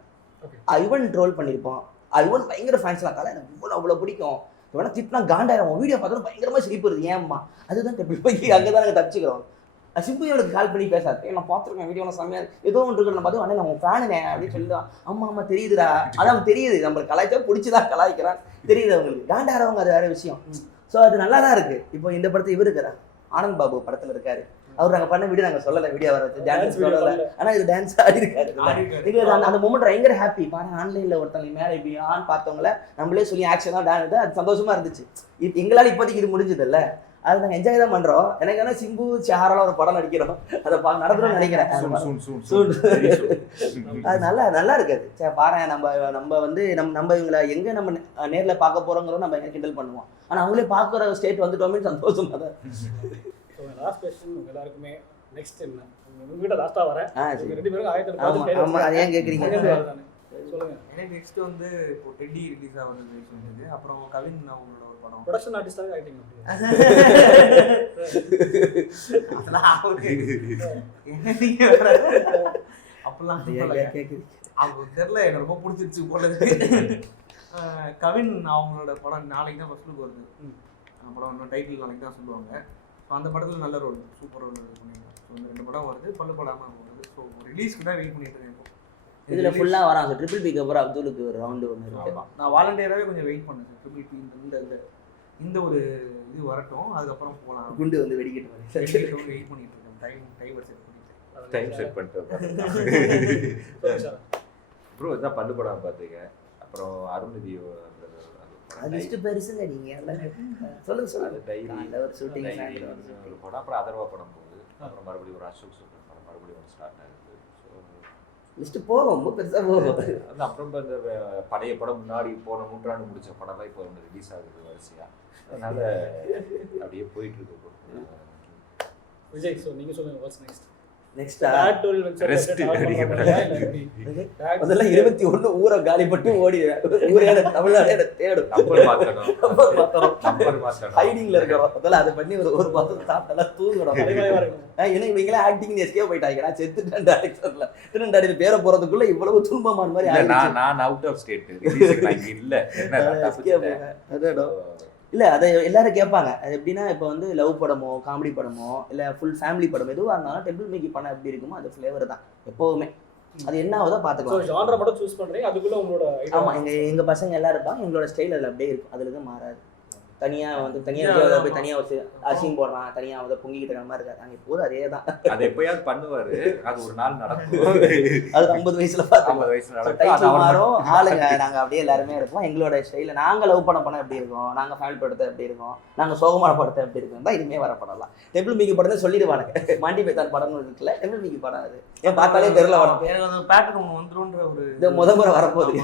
ஐவன் ட்ரோல் பண்ணியிருப்போம், ஐவன் பயங்கர ஃபேன்ஸ்லாம் கால எனக்கு அவ்வளோ பிடிக்கும், இவனா திட்டினா காண்டாயிரம், வீடியோ பார்த்தாலும் பயங்கரமாக சிரிப்பு வருது, ஏம்மா அதுதான் போய் அங்கே தான் நாங்கள் தப்பிச்சுக்கிறோம். சிம்பு எனக்கு கால் பண்ணி பேசாது, நான் பார்த்துருக்கேன் வீடியோலாம் செம்மையாக ஏதோ ஒன்று இருக்கு, நான் பார்த்து அண்ணே நான் ஃபேனுனே அப்படின்னு சொல்லிடுவான். ஆமாம் ஆமாம் தெரியுதுடா, அதான் தெரியுது நம்மளுக்கு கலாய்ச்சா பிடிச்சிதான் கலாய்க்கிறான், தெரியுது அவங்களுக்கு. காண்டாயிரவங்க அது வேறு விஷயம். ஸோ அது நல்லா தான் இருக்குது. இப்போ இந்த படத்தை இவர் இருக்கிறார், ஆனந்த் பாபு படத்தில் இருக்காரு, அவர் நாங்கள் பண்ண வீடியோ நாங்கள் சொல்லலை, வீடியோ வர வச்சு டான்ஸ் சொல்லலை, ஆனால் இது டான்ஸ் ஆடி இருக்காரு. அந்த மூமெண்ட் பயங்கர ஹாப்பி. பாருங்க ஆன்லைனில் ஒருத்தவங்க மேலே இப்படி பார்த்தவங்கள நம்மளே சொல்லி ஆக்ஷனாக டான்ஸ், அது சந்தோஷமா இருந்துச்சு. எங்களால் இப்போதைக்கு இது முடிஞ்சது இல்லை, அது நாங்கள் என்ஜாய் தான் பண்ணுறோம். எனக்கு ஆனால் சிம்பு ஷாரெல்லாம் ஒரு படம் நடிக்கிறோம், அதை நடத்துகிறோம்னு நினைக்கிறேன். அது நல்லா இருக்காது. சரி பாரு நம்ம வந்து நம்ம இவங்களை எங்கே நம்ம நேரில் பார்க்க போகிறோங்கிறோம், நம்ம எங்கே கிண்டல் பண்ணுவோம், ஆனால் அவங்களே பார்க்குற ஸ்டேட் வந்துட்டோமே சந்தோஷமாக தான். லாஸ்ட் क्वेश्चन உங்க எல்லாருக்குமே நெக்ஸ்ட் என்ன, உங்ககிட்ட லாஸ்டா வரேன். ரெண்டு பேரும் ஆமா அது ஏன் கேக்குறீங்க சொல்லுங்க. எனக்கு நெக்ஸ்ட் வந்து இப்போ டெட்டி ரிலீஸ் ஆகுது சொல்லுது, அப்புறம் கவின் அவங்களோட ஒரு படம் ப்ரொடக்ஷன் ஆர்டிஸ்டாக ஆயிட்டீங்க. அதெல்லாம் என்ன நீங்க அப்பெல்லாம் அவங்க தெரியல, எனக்கு ரொம்ப பிடிச்சிருச்சு போல இருக்கு. கவின் அவங்களோட படம் நாளைக்கு தான் ஃபர்ஸ்ட் லுக் வருது. படம் இன்னும் டைட்டில் நாளைக்கு தான் சொல்லுவாங்க. ஸோ அந்த படத்தில் நல்ல ரோல், சூப்பர் ரோல் பண்ணியிருக்கேன். ஸோ இந்த 2 படம் வருது, பல்லு படாமல் வருது. ஸோ ரிலீஸ்க்கு தான் வெயிட் பண்ணிட்டு இருக்கேன். இதில் ஃபுல்லாக வராங்க. ட்ரிபிள் பிக்கு அப்புறம் அப்துலுக்கு ஒரு ரவுண்டு ஒன்று இருக்கு. நான் வாலண்டியராகவே கொஞ்சம் வெயிட் பண்ணேன் சார். ட்ரிபிள் பி இந்த ஒரு இது வரட்டும், அதுக்கப்புறம் போகலாம். குண்டு வந்து வெடிக்கிட்டு வெயிட் பண்ணிட்டு இருக்கேன். டைமர் செட் பண்ணிட்டு டைம் செட் பண்ணிட்டு ப்ரோ இதான் பல்லு படம் பார்த்தீங்க. அப்புறம் அருண்நிதி லிஸ்ட் பெருசுங்க. நீங்கள் சொல்லுங்க டைரி ஒரு ஷூட்டிங் ஒரு படம், அப்புறம் அதர்வா படம் போகுது, அப்புறம் மறுபடியும் ஒரு அசோக் சூப்பர் படம் மறுபடியும் ஒரு ஸ்டார்ட் ஆகுது. லிஸ்ட் போகும், ரொம்ப பெருசாக போகும். அது அப்புறம் இந்த பழைய படம் முன்னாடி போன நூற்றாண்டு முடிச்ச படம்லாம் இப்போ வந்து ரிலீஸ் ஆகுது வரிசையாக, அதனால அப்படியே போயிட்டு இருக்கு. விஜய் ஸோ நீங்கள் சொல்லுங்கள், வாட்ஸ் நெக்ஸ்ட்? அதெல்லாம் 21 ஊரை காலிப்பட்டு ஓடி ஊரே தமிழ்நாடு தேடும். ஹைடிங்ல இருக்கணும். அதெல்லாம் அதை பண்ணி ஒரு மாதம் சாப்பிட்டெல்லாம் தூங்கணும். ஏன்னா இவங்களே ஆக்டிங் எஸ்கே போயிட்டாங்க. நான் செத்துட்டேன் டைரக்டர்ல திருநண்டாடி பேரை போறதுக்குள்ள இவ்வளவு துன்பமான மாதிரி. நான் அவுட் ஆஃப் ஸ்டேட் இல்ல இல்லை அதை எல்லாரும் கேட்பாங்க. அது எப்படின்னா இப்போ வந்து லவ் படமோ காமெடி படமோ இல்லை ஃபுல் ஃபேமிலி படமோ எதுவாக இருந்தாலும் டெம்பிள் மேக்கி படம் எப்படி இருக்குமோ அது ஃப்ளேவர் தான் எப்போவுமே. அது என்ன ஆகுதோ பார்த்துக்கலாம். ஜான்ரா மட்டும் சூஸ் பண்ணுறீங்க, அதுக்குள்ள உங்களோட ஆமாம் எங்கள் பசங்க எல்லாம் இருப்பாங்க. எங்களோட ஸ்டைல் அதில் அப்படியே இருக்கும், அதில் தான் மாறாது. தனியாக வந்து தனியாக போய் தனியாக வச்சு அசிங் போடுறான், தனியாக வந்து பொங்கிக்கிட்டு இருக்கிற மாதிரி இருக்காது. அங்கே போதும் அதே தான். அது எப்பயாவது பண்ணுவாரு, அது ஒரு நாள் நடக்கும். அது 50 வயசுல 50 வயசுல மாறும் ஆளுங்க. நாங்கள் அப்படியே எல்லாருமே இருப்போம் எங்களோட ஸ்டைலில். நாங்கள் லவ் படம் எப்படி இருக்கும், நாங்கள் ஃபேமிலி படத்தை எப்படி இருக்கும், நாங்கள் சோகமான படத்தை எப்படி இருக்கும் தான் இனிமேல் வர படம்லாம். டெம்பிள் மீக்கி படத்தை சொல்லிடுவானுங்க. மாண்டி பேத்தான் படம்னு இருக்குல்ல, டெம்பிள் மீக்கி படம் அது ஏன் பார்த்தாலே தெரியல வரும். பேட்டர்ன் வந்துருன்ற ஒரு இதை முதல் வரப்போகுது.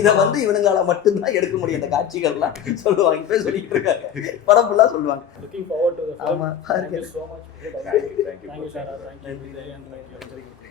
இதை வந்து இவனுங்கால மட்டும்தான் எடுக்க முடியும் இந்த காட்சிகள்லாம் சொல்லுவாங்க. இப்போ சொல்லிட்டு இருக்காங்க, படம் ஃபுல்லா சொல்லுவாங்க. Looking forward to the film. ஆமா, Thank you so much. Thank you. Thank you, Shara. Thank you, Vijay, and thank you.